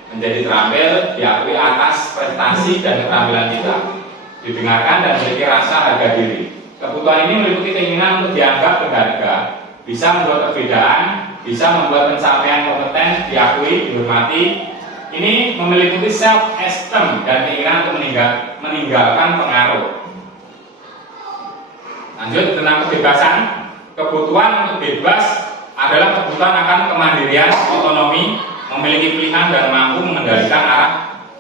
menjadi terampil, diakui atas prestasi dan keterampilan kita, didengarkan dan memiliki rasa harga diri. Kebutuhan ini meliputi keinginan untuk dianggap berharga, bisa membuat perbedaan, bisa membuat pencapaian kompeten diakui, dihormati. Ini meliputi self esteem dan keinginan untuk meninggalkan pengaruh. Lanjut tentang kebebasan. Kebutuhan untuk bebas adalah kebutuhan akan kemandirian, otonomi, memiliki pilihan dan mampu mengendalikan arah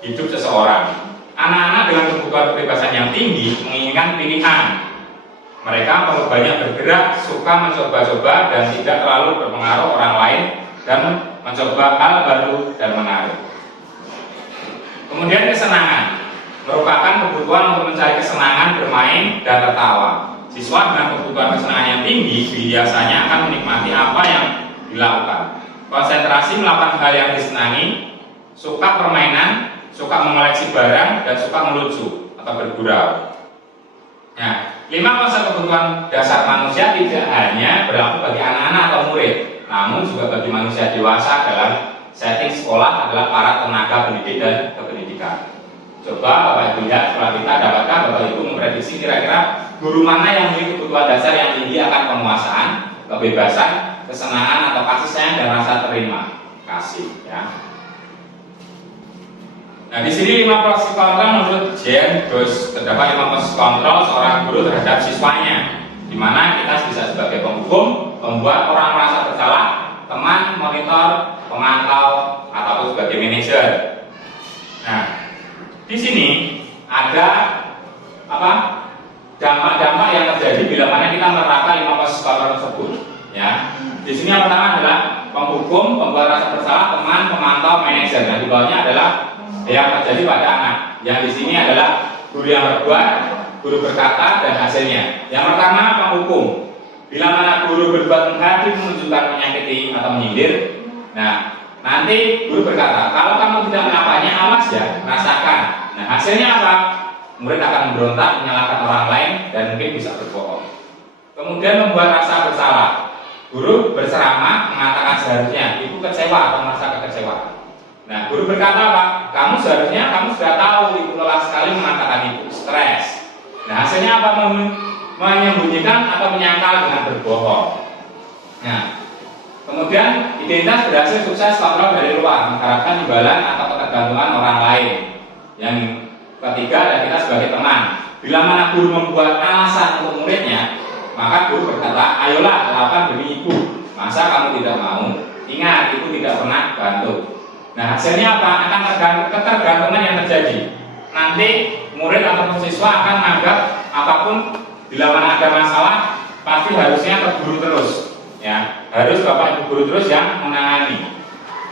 hidup seseorang. Anak-anak dengan kebutuhan kebebasan yang tinggi menginginkan pilihan. Mereka perlu banyak bergerak, suka mencoba-coba dan tidak terlalu berpengaruh orang lain, dan mencoba hal baru dan menarik. Kemudian kesenangan merupakan kebutuhan untuk mencari kesenangan bermain dan tertawa. Siswa dengan kebutuhan kesenangan yang tinggi biasanya akan menikmati apa yang dilakukan. Konsentrasi melakukan hal yang disenangi, suka permainan, suka mengoleksi barang, dan suka melucu atau bergurau. Nah, 5 konsep kebutuhan dasar manusia tidak hanya berlaku bagi anak-anak atau murid, namun juga bagi manusia dewasa dalam setting sekolah adalah para tenaga pendidik dan kependidikan. Coba Bapak Ibu lihat, setelah kita dapatkan Bapak Ibu memprediksi kira-kira guru mana yang memiliki kebutuhan dasar yang tinggi akan penguasaan, kebebasan, kesenangan atau kasih sayang dan rasa terima kasih. Ya. Nah, di sini 5 proses kontrol menurut Jen Dos. Terdapat 5 proses kontrol seorang guru terhadap siswanya, di mana kita bisa sebagai penghukum, membuat orang merasa bersalah, teman, monitor, pemantau, ataupun sebagai manajer. Nah, di sini ada dampak-dampak yang terjadi bila mana kita menerapkan 5 proses kontrol tersebut. Ya, di sini yang pertama adalah penghukum, pembuat rasa bersalah, teman, pemantau, manajer. Dan di bawahnya adalah yang terjadi pada anak. Yang di sini adalah guru yang berbuat, guru berkata, dan hasilnya. Yang pertama penghukum. Bila mana guru berbuat menghakimi, menunjukkan, menyakiti atau menyindir, nah nanti guru berkata, kalau kamu tidak melakukannya, awas ya, rasakan. Nah, hasilnya apa? Murid akan memberontak, menyalahkan orang lain, dan mungkin bisa berbohong. Kemudian membuat rasa bersalah. Guru berceramah mengatakan seharusnya ibu kecewa atau merasa kekecewaan. Nah, guru berkata apa? Kamu sudah tahu ibu lelah sekali mengatakan ibu stres. Nah, hasilnya apa? Menyembunyikan atau menyangkal dengan berbohong. Nah, kemudian identitas berhasil sukses kontrol dari luar, mengharapkan imbalan atau ketergantungan orang lain. Yang ketiga adalah kita sebagai teman. Bila mana guru membuat alasan untuk muridnya, maka guru berkata, ayolah lakukan demi ibu. Masa kamu tidak mau? Ingat, ibu tidak pernah bantu. Nah, hasilnya apa? Akan ketergantungan yang terjadi. Nanti murid atau siswa akan menganggap apapun bila mana ada masalah pasti harusnya ke guru terus. Ya, harus bapak ibu guru terus yang menangani.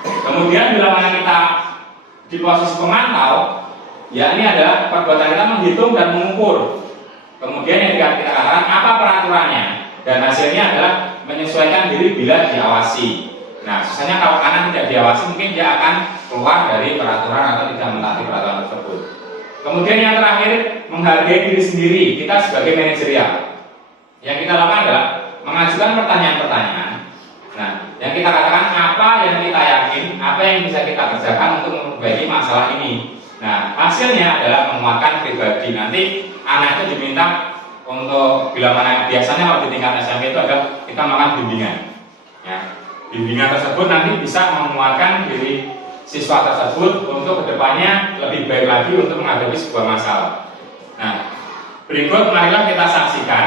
Kemudian bila mana kita di posisi pemantau, ya ini adalah perbuatan kita menghitung dan mengukur. Kemudian yang kita katakan apa peraturannya, dan hasilnya adalah menyesuaikan diri bila diawasi. Nah, sisanya kalau anak tidak diawasi mungkin dia akan keluar dari peraturan atau tidak mentaati peraturan tersebut. Kemudian yang terakhir, menghargai diri sendiri. Kita sebagai manajerial, yang kita lakukan adalah mengajukan pertanyaan-pertanyaan. Nah, yang kita katakan apa yang kita yakin, apa yang bisa kita kerjakan untuk memperbaiki masalah ini. Nah, hasilnya adalah menguatkan pribadi. Nanti anak itu diminta untuk bila mana biasanya kalau di tingkat SMP itu adalah kita melakukan bimbingan. Ya, bimbingan tersebut nanti bisa menguatkan diri siswa tersebut untuk kedepannya lebih baik lagi untuk menghadapi sebuah masalah. Nah, berikut marilah kita saksikan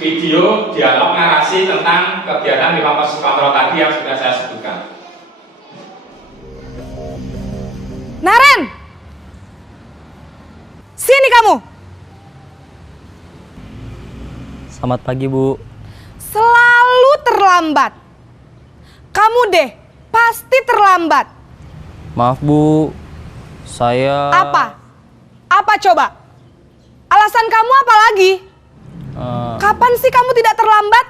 video dialog narasi tentang kegiatan 5 pos kontrol tadi yang sudah saya sebutkan. Naren! Sini kamu! Selamat pagi, Bu. Selalu terlambat. Kamu deh, pasti terlambat. Maaf, Bu. Saya... Apa? Apa coba? Alasan kamu apa lagi? Kapan sih kamu tidak terlambat?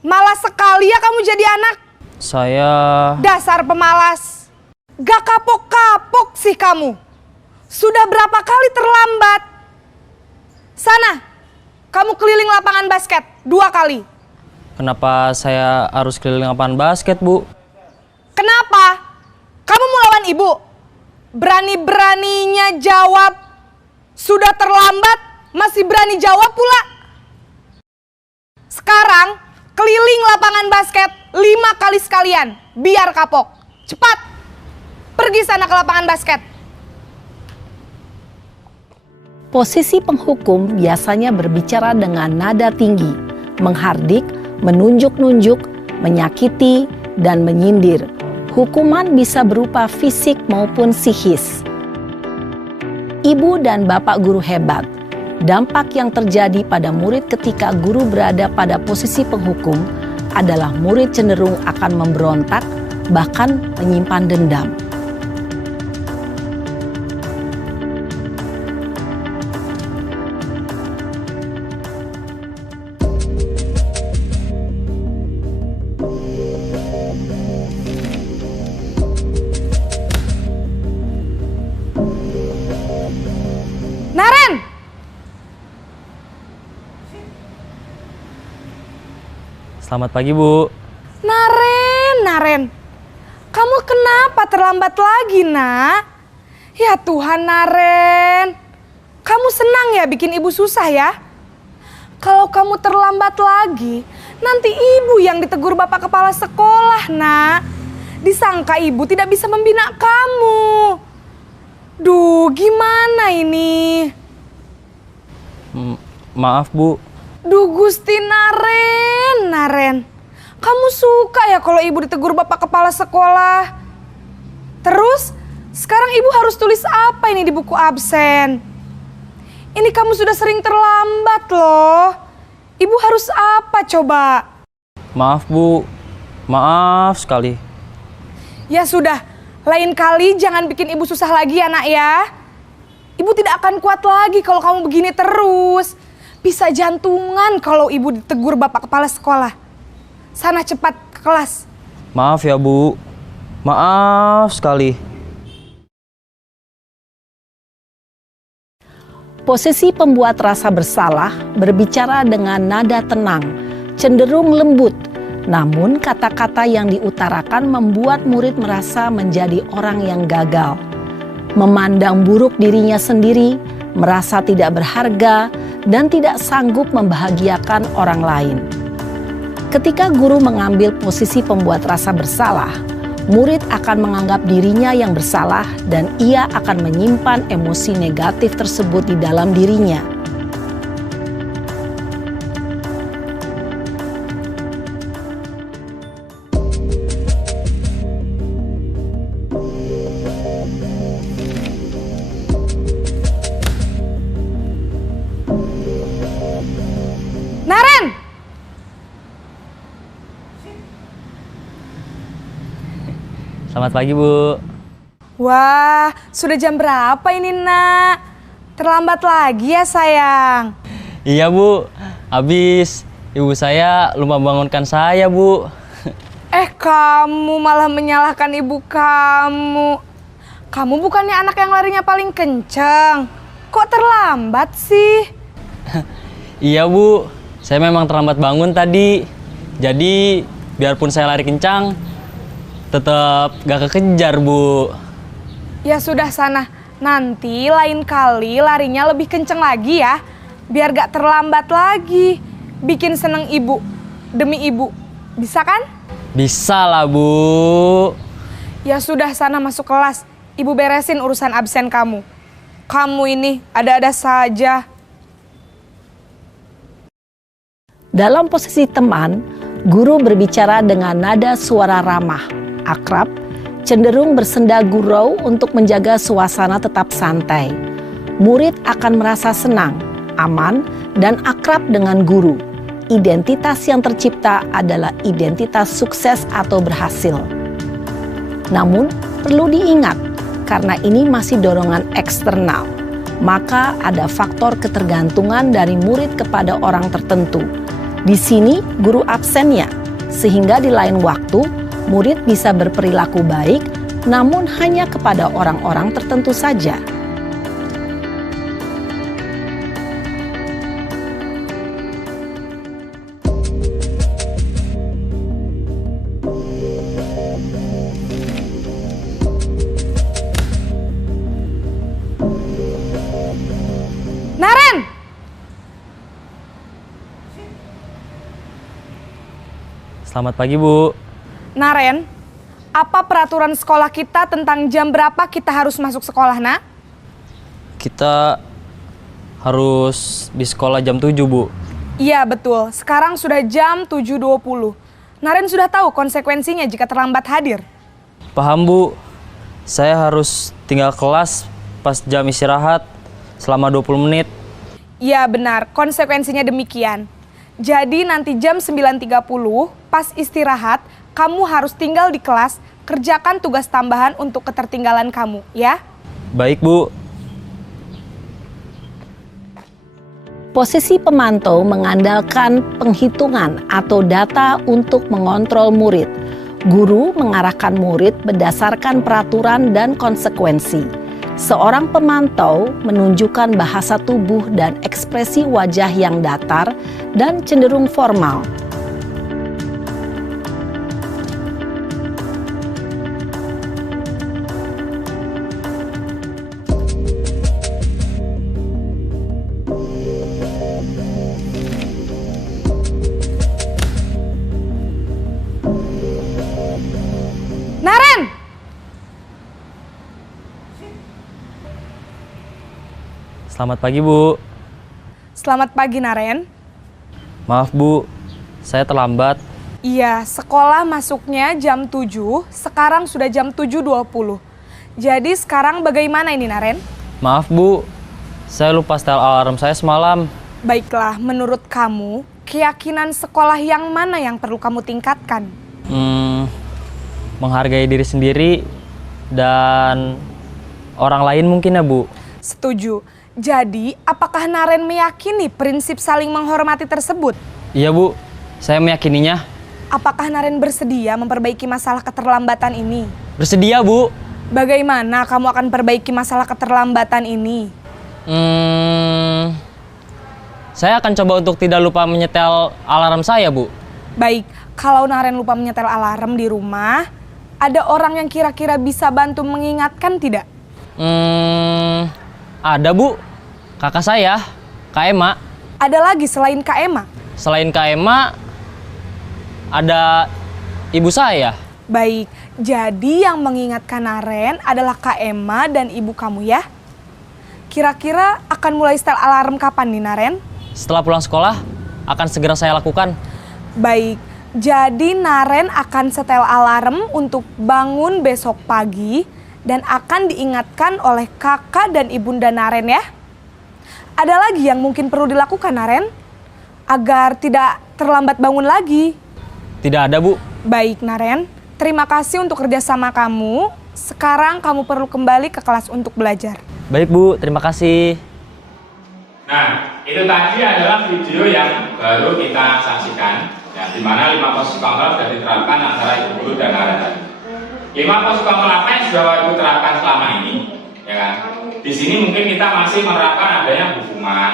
Malas sekali ya kamu jadi anak. Saya... Dasar pemalas. Gak kapok-kapok sih kamu. Sudah berapa kali terlambat? Sana, kamu keliling lapangan basket 2 kali. Kenapa saya harus keliling lapangan basket, Bu? Kenapa? Kamu mau lawan ibu? Berani-beraninya jawab. Sudah terlambat, masih berani jawab pula. Sekarang, keliling lapangan basket 5 kali sekalian. Biar kapok. Cepat, pergi sana ke lapangan basket. Posisi penghukum biasanya berbicara dengan nada tinggi, menghardik, menunjuk-nunjuk, menyakiti, dan menyindir. Hukuman bisa berupa fisik maupun psikis. Ibu dan bapak guru hebat. Dampak yang terjadi pada murid ketika guru berada pada posisi penghukum adalah murid cenderung akan memberontak, bahkan menyimpan dendam. Naren! Selamat pagi, Bu. Naren. Kamu kenapa terlambat lagi, nak? Ya Tuhan, Naren. Kamu senang ya bikin ibu susah ya? Kalau kamu terlambat lagi, nanti ibu yang ditegur bapak kepala sekolah, nak. Disangka ibu tidak bisa membina kamu. Duh, gimana ini? Maaf, Bu. Duh Gusti Naren. Kamu suka ya kalau ibu ditegur bapak kepala sekolah? Terus, sekarang ibu harus tulis apa ini di buku absen? Ini kamu sudah sering terlambat loh. Ibu harus apa coba? Maaf, Bu. Maaf sekali. Ya sudah, lain kali jangan bikin ibu susah lagi ya nak ya. Ibu tidak akan kuat lagi kalau kamu begini terus. Bisa jantungan kalau ibu ditegur bapak kepala sekolah. Sana cepat ke kelas. Maaf ya, Bu. Maaf sekali. Posisi pembuat rasa bersalah berbicara dengan nada tenang, cenderung lembut. Namun kata-kata yang diutarakan membuat murid merasa menjadi orang yang gagal. Memandang buruk dirinya sendiri, merasa tidak berharga, dan tidak sanggup membahagiakan orang lain. Ketika guru mengambil posisi pembuat rasa bersalah, murid akan menganggap dirinya yang bersalah dan ia akan menyimpan emosi negatif tersebut di dalam dirinya. Naren! Selamat pagi, Bu. Wah, sudah jam berapa ini nak? Terlambat lagi ya sayang. Iya, Bu. Habis ibu saya lupa bangunkan saya, Bu. Kamu malah menyalahkan ibu kamu. Kamu bukannya anak yang larinya paling kenceng. Kok terlambat sih? Iya Bu, saya memang terlambat bangun tadi. Jadi biarpun saya lari kencang, tetap gak kekejar Bu. Ya sudah sana, nanti lain kali larinya lebih kenceng lagi ya. Biar gak terlambat lagi. Bikin seneng ibu, demi ibu. Bisa kan? Bisa lah Bu. Ya sudah sana masuk kelas. Ibu beresin urusan absen kamu. Kamu ini ada-ada saja. Dalam posisi teman, guru berbicara dengan nada suara ramah, akrab, cenderung bersenda gurau untuk menjaga suasana tetap santai. Murid akan merasa senang, aman, dan akrab dengan guru. Identitas yang tercipta adalah identitas sukses atau berhasil. Namun, perlu diingat, karena ini masih dorongan eksternal, maka ada faktor ketergantungan dari murid kepada orang tertentu. Di sini, guru absennya, sehingga di lain waktu, murid bisa berperilaku baik, namun hanya kepada orang-orang tertentu saja. Naren! Selamat pagi Bu. Naren, apa peraturan sekolah kita tentang jam berapa kita harus masuk sekolah, nak? Kita harus di sekolah jam 7 Bu. Iya betul, sekarang sudah jam 7.20. Naren sudah tahu konsekuensinya jika terlambat hadir. Paham Bu, saya harus tinggal kelas pas jam istirahat selama 20 menit. Iya benar, konsekuensinya demikian. Jadi nanti jam 9.30 pas istirahat, kamu harus tinggal di kelas, kerjakan tugas tambahan untuk ketertinggalan kamu, ya? Baik Bu. Posisi pemantau mengandalkan penghitungan atau data untuk mengontrol murid. Guru mengarahkan murid berdasarkan peraturan dan konsekuensi. Seorang pemantau menunjukkan bahasa tubuh dan ekspresi wajah yang datar dan cenderung formal. Naren! Selamat pagi Bu. Selamat pagi, Naren. Maaf Bu, saya terlambat. Iya, sekolah masuknya jam 7, sekarang sudah jam 7.20. Jadi sekarang bagaimana ini, Naren? Maaf Bu, saya lupa setel alarm saya semalam. Baiklah, menurut kamu, keyakinan sekolah yang mana yang perlu kamu tingkatkan? Menghargai diri sendiri dan orang lain mungkin ya Bu. Setuju. Jadi, apakah Naren meyakini prinsip saling menghormati tersebut? Iya Bu, saya meyakininya. Apakah Naren bersedia memperbaiki masalah keterlambatan ini? Bersedia Bu. Bagaimana kamu akan perbaiki masalah keterlambatan ini? Saya akan coba untuk tidak lupa menyetel alarm saya Bu. Baik, kalau Naren lupa menyetel alarm di rumah, ada orang yang kira-kira bisa bantu mengingatkan tidak? Ada Bu, kakak saya, Kak Ema. Ada lagi selain Kak Ema? Selain Kak Ema, ada ibu saya. Baik, jadi yang mengingatkan Naren adalah Kak Ema dan ibu kamu ya? Kira-kira akan mulai setel alarm kapan nih, Naren? Setelah pulang sekolah, akan segera saya lakukan. Baik, jadi Naren akan setel alarm untuk bangun besok pagi dan akan diingatkan oleh kakak dan ibunda Naren ya. Ada lagi yang mungkin perlu dilakukan, Naren? Agar tidak terlambat bangun lagi. Tidak ada Bu. Baik, Naren. Terima kasih untuk kerjasama kamu. Sekarang kamu perlu kembali ke kelas untuk belajar. Baik Bu, terima kasih. Nah, itu tadi adalah video yang baru kita saksikan. Nah, di mana 5 posisi kontrol sudah diterapkan antara ibu guru dan anak tadi. 5 posisi kontrol apa yang sudah ibu terapkan selama ini, ya kan? Di sini mungkin kita masih menerapkan adanya hukuman,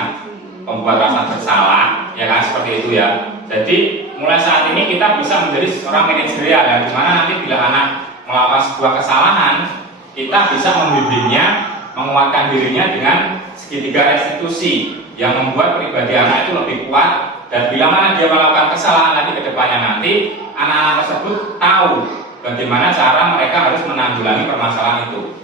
pembuat rasa bersalah, ya kan, seperti itu ya. Jadi mulai saat ini kita bisa menjadi seorang manajerial, ya, di mana nanti bila anak melakukan sebuah kesalahan, kita bisa membimbingnya, menguatkan dirinya dengan segitiga restitusi yang membuat pribadi anak itu lebih kuat. Dan bila mana dia melakukan kesalahan nanti ke depannya nanti, anak-anak tersebut tahu bagaimana cara mereka harus menanggulangi permasalahan itu.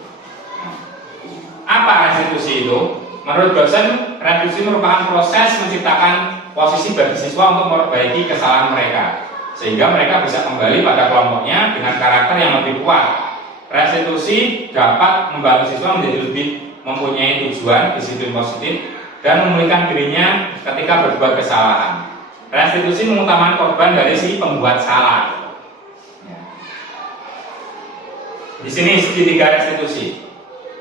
Apa restitusi itu? Menurut dosen, restitusi merupakan proses menciptakan posisi bagi siswa untuk memperbaiki kesalahan mereka, sehingga mereka bisa kembali pada kelompoknya dengan karakter yang lebih kuat. Restitusi dapat membantu siswa menjadi lebih mempunyai tujuan, disiplin positif, dan memulihkan dirinya ketika berbuat kesalahan. Restitusi mengutamakan korban dari si pembuat salah. Di sini segitiga restitusi,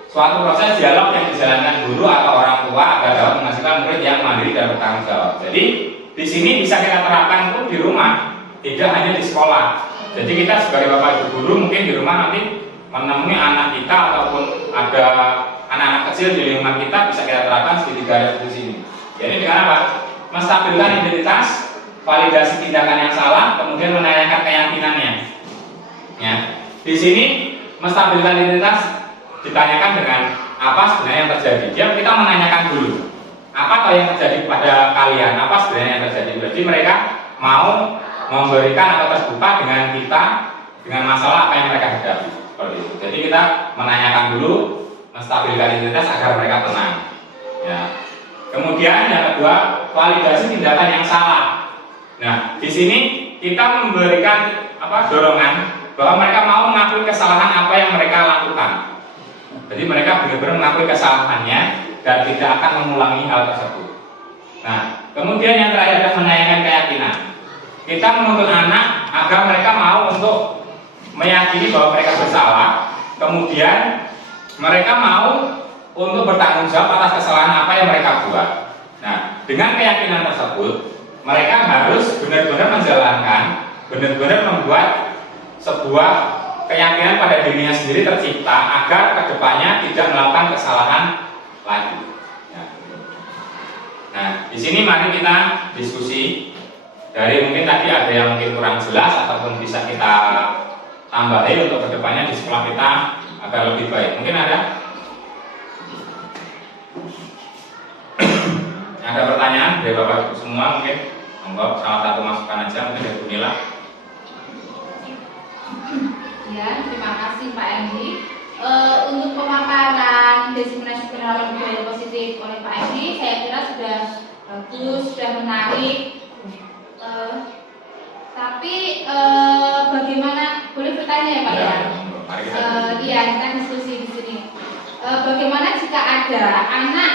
suatu proses dialog yang dijalankan guru atau orang tua agar dapat menghasilkan murid yang mandiri dan bertanggung jawab. Jadi di sini bisa kita terapkan pun di rumah, tidak hanya di sekolah. Jadi kita sebagai bapak ibu guru mungkin di rumah nanti menemui anak kita ataupun ada anak-anak kecil di lingkungan kita, bisa kita terapkan segitiga restitusi ini. Jadi dengan apa? Menstabilkan identitas, validasi tindakan yang salah, kemudian menanyakan keyakinannya. Ya, di sini menstabilkan identitas ditanyakan dengan apa sebenarnya yang terjadi. Dia kita menanyakan dulu, apa yang terjadi pada kalian, apa sebenarnya yang terjadi. Berarti mereka mau memberikan atau terbuka dengan kita dengan masalah apa yang mereka hadapi. Seperti itu. Jadi kita menanyakan dulu, menstabilkan identitas agar mereka tenang. Ya. Kemudian yang kedua, validasi tindakan yang salah. Nah, di sini kita memberikan dorongan bahwa mereka mau mengakui kesalahan apa yang mereka lakukan. Jadi mereka benar-benar mengakui kesalahannya dan tidak akan mengulangi hal tersebut. Nah, kemudian yang terakhir adalah menanyakan keyakinan. Kita menuntut anak agar mereka mau untuk meyakini bahwa mereka bersalah. Kemudian mereka mau untuk bertanggung jawab atas kesalahan apa yang mereka buat. Nah, dengan keyakinan tersebut, mereka harus benar-benar menjalankan, benar-benar membuat sebuah keyakinan pada dirinya sendiri tercipta agar kedepannya tidak melakukan kesalahan lagi. Nah, di sini mari kita diskusi dari mungkin tadi ada yang mungkin kurang jelas ataupun bisa kita tambahin untuk kedepannya di sekolah kita agar lebih baik. Mungkin ada pertanyaan dari Bapak Ibu semua mungkin. Monggo salah satu masukan aja mungkin dari Bu Nila. Ya, terima kasih Pak Endi. Untuk pemaparan diskriminasi penerapan budaya positif oleh Pak Endi, saya kira sudah bagus, sudah menarik. Tapi bagaimana? Boleh bertanya ya Pak ya? Iya, kita diskusi di sini. Bagaimana jika ada anak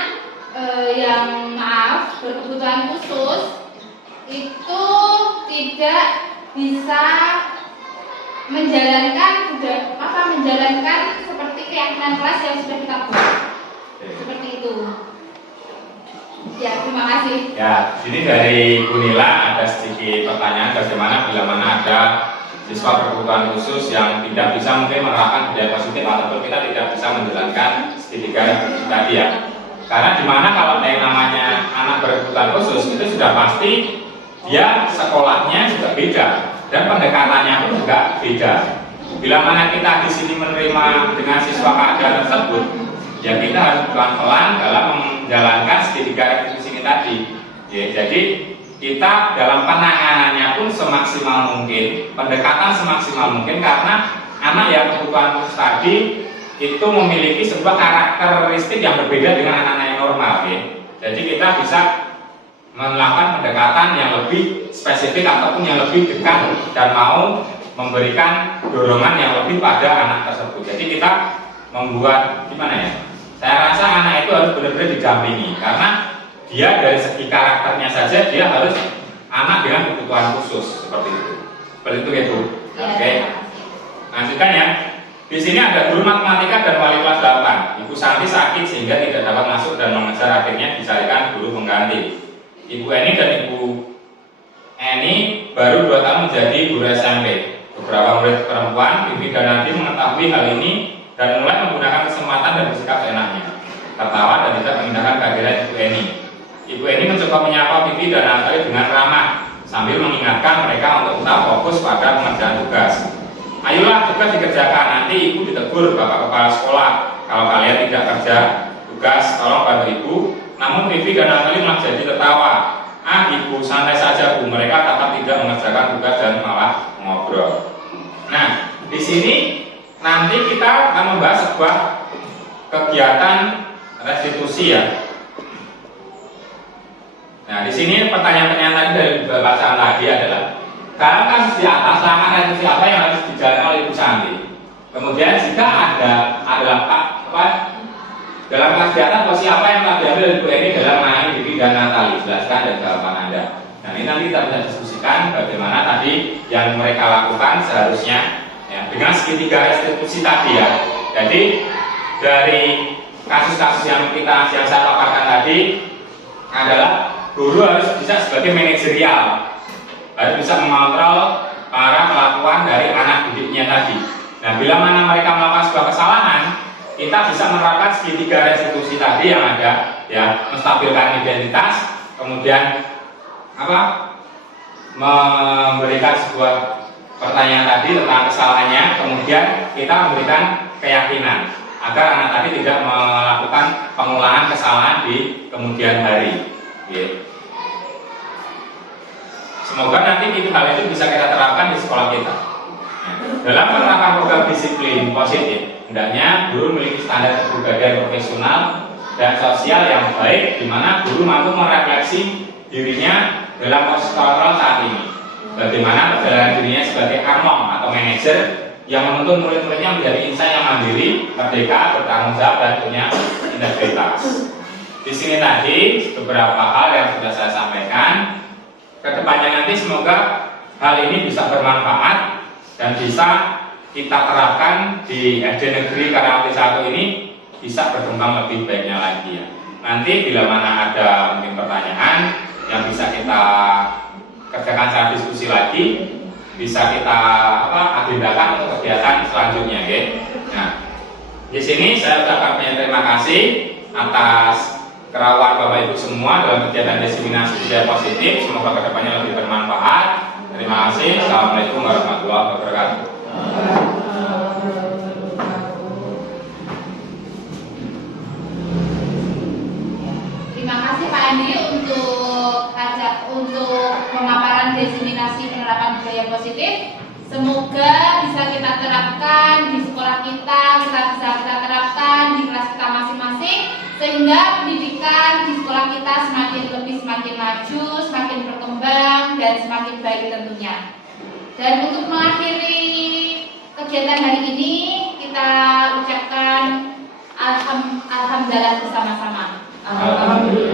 yang berkebutuhan khusus itu tidak bisa menjalankan seperti keyakinan kelas yang sudah kita buat. Seperti itu. Ya, terima kasih. Ya, ini dari Bu Nila ada sedikit pertanyaan bagaimana bila mana ada siswa berkebutuhan khusus yang tidak bisa mungkin menerapkan budaya positif ataupun kita tidak bisa menjalankan segitiga tadi ya. Karena dimana kalau yang namanya anak berkebutuhan khusus itu sudah pasti dia sekolahnya juga beda dan pendekatannya pun juga beda. Bila mana kita di sini menerima dengan siswa keadaan tersebut, ya kita harus pelan-pelan dalam menjalankan segitiga restitusi ini tadi. Ya, jadi kita dalam penanganannya pun semaksimal mungkin, pendekatan semaksimal mungkin karena anak yang kebutuhan khusus tadi itu memiliki sebuah karakteristik yang berbeda dengan anak-anak yang normal. Ya. Jadi kita bisa melakukan pendekatan yang lebih spesifik ataupun yang lebih dekat dan mau memberikan dorongan yang lebih pada anak tersebut. Jadi kita membuat gimana ya? Saya rasa anak itu harus benar-benar didampingi karena dia dari segi karakternya saja dia harus anak dengan kebutuhan khusus seperti itu. Seperti itu ya Bu. Oke. Lanjutkan ya. Di sini ada guru matematika dan wali kelas 8. Ibu Santi sakit sehingga tidak dapat masuk dan mengejar, akhirnya dicarikan guru pengganti. Ibu Eni dan Ibu Eni baru 2 tahun menjadi guru SMP. Beberapa murid perempuan, Vivi dan Nadi mengetahui hal ini dan mulai menggunakan kesempatan dan bersikap seenaknya, tertawa dan tidak mengindahkan kehadiran Ibu Eni. Ibu Eni mencoba menyapa Vivi dan Natali dengan ramah sambil mengingatkan mereka untuk tetap fokus pada pengerjaan tugas. Ayolah, tugas dikerjakan, nanti Ibu ditegur Bapak Kepala Sekolah kalau kalian tidak kerja tugas, tolong bantu Ibu. Namun Vivi dan Natali malah jadi tertawa. Ah Ibu, santai saja Bu, mereka tetap tidak mengerjakan tugas dan malah ngobrol. Nah, di sini nanti kita akan membahas sebuah kegiatan restitusi ya. Nah, di sini pertanyaan-pertanyaan tadi dari bacaan tadi adalah dalam kasus di atas langkah restitusi apa yang harus dijalankan oleh Ibu Santi. Kemudian jika ada dalam kelas di atas posisi apa yang telah diambil oleh Bu Eni dalam menangani Vivi dan Natali, jelaskan dan jawaban Anda. Nah, ini nanti kita bisa diskusikan bagaimana tadi yang mereka lakukan seharusnya ya, dengan segitiga restitusi tadi ya. Jadi dari kasus-kasus yang saya paparkan tadi adalah guru harus bisa sebagai manajerial, harus bisa mengontrol para kelakuan dari anak didiknya tadi. Nah, bila mana mereka melakukan sebuah kesalahan, kita bisa menerapkan segitiga restitusi tadi yang ada, ya, menstabilkan identitas, kemudian memberikan sebuah pertanyaan tadi tentang kesalahannya, kemudian kita memberikan keyakinan agar anak tadi tidak melakukan pengulangan kesalahan di kemudian hari. Semoga nanti hal itu bisa kita terapkan di sekolah kita. Dalam penerapan program disiplin positif, hendaknya guru memiliki standar kepribadian profesional dan sosial yang baik, di mana guru mampu merefleksi dirinya dalam proses kontrol saat ini. Bagaimana perjalanan dirinya sebagai armong atau manajer yang menuntun murid-muridnya menjadi insan yang mandiri, merdeka, bertanggung jawab dan punya integritas. Di sini tadi beberapa hal yang sudah saya sampaikan. Kedepannya nanti semoga hal ini bisa bermanfaat dan bisa kita terapkan di SD Negeri Karamati 1 ini bisa berkembang lebih baiknya lagi ya. Nanti bila mana ada mungkin pertanyaan yang bisa kita kerjakan secara diskusi lagi, bisa kita agendakan untuk kegiatan selanjutnya ya. Nah, di sini saya ucapkan banyak terima kasih atas kerawat Bapak Ibu semua dalam kegiatan diseminasi budaya positif. Semoga kedepannya lebih bermanfaat. Terima kasih. Assalamualaikum warahmatullahi wabarakatuh. Terima kasih Pak Andi untuk pemaparan diseminasi penerapan budaya positif. Semoga bisa kita terapkan di sekolah kita bisa kita terapkan di kelas kita masing-masing, sehingga pendidikan di sekolah kita semakin maju, semakin berkembang dan semakin baik tentunya. Dan untuk mengakhiri kegiatan hari ini, kita ucapkan alhamdulillah bersama-sama. Alhamdulillah.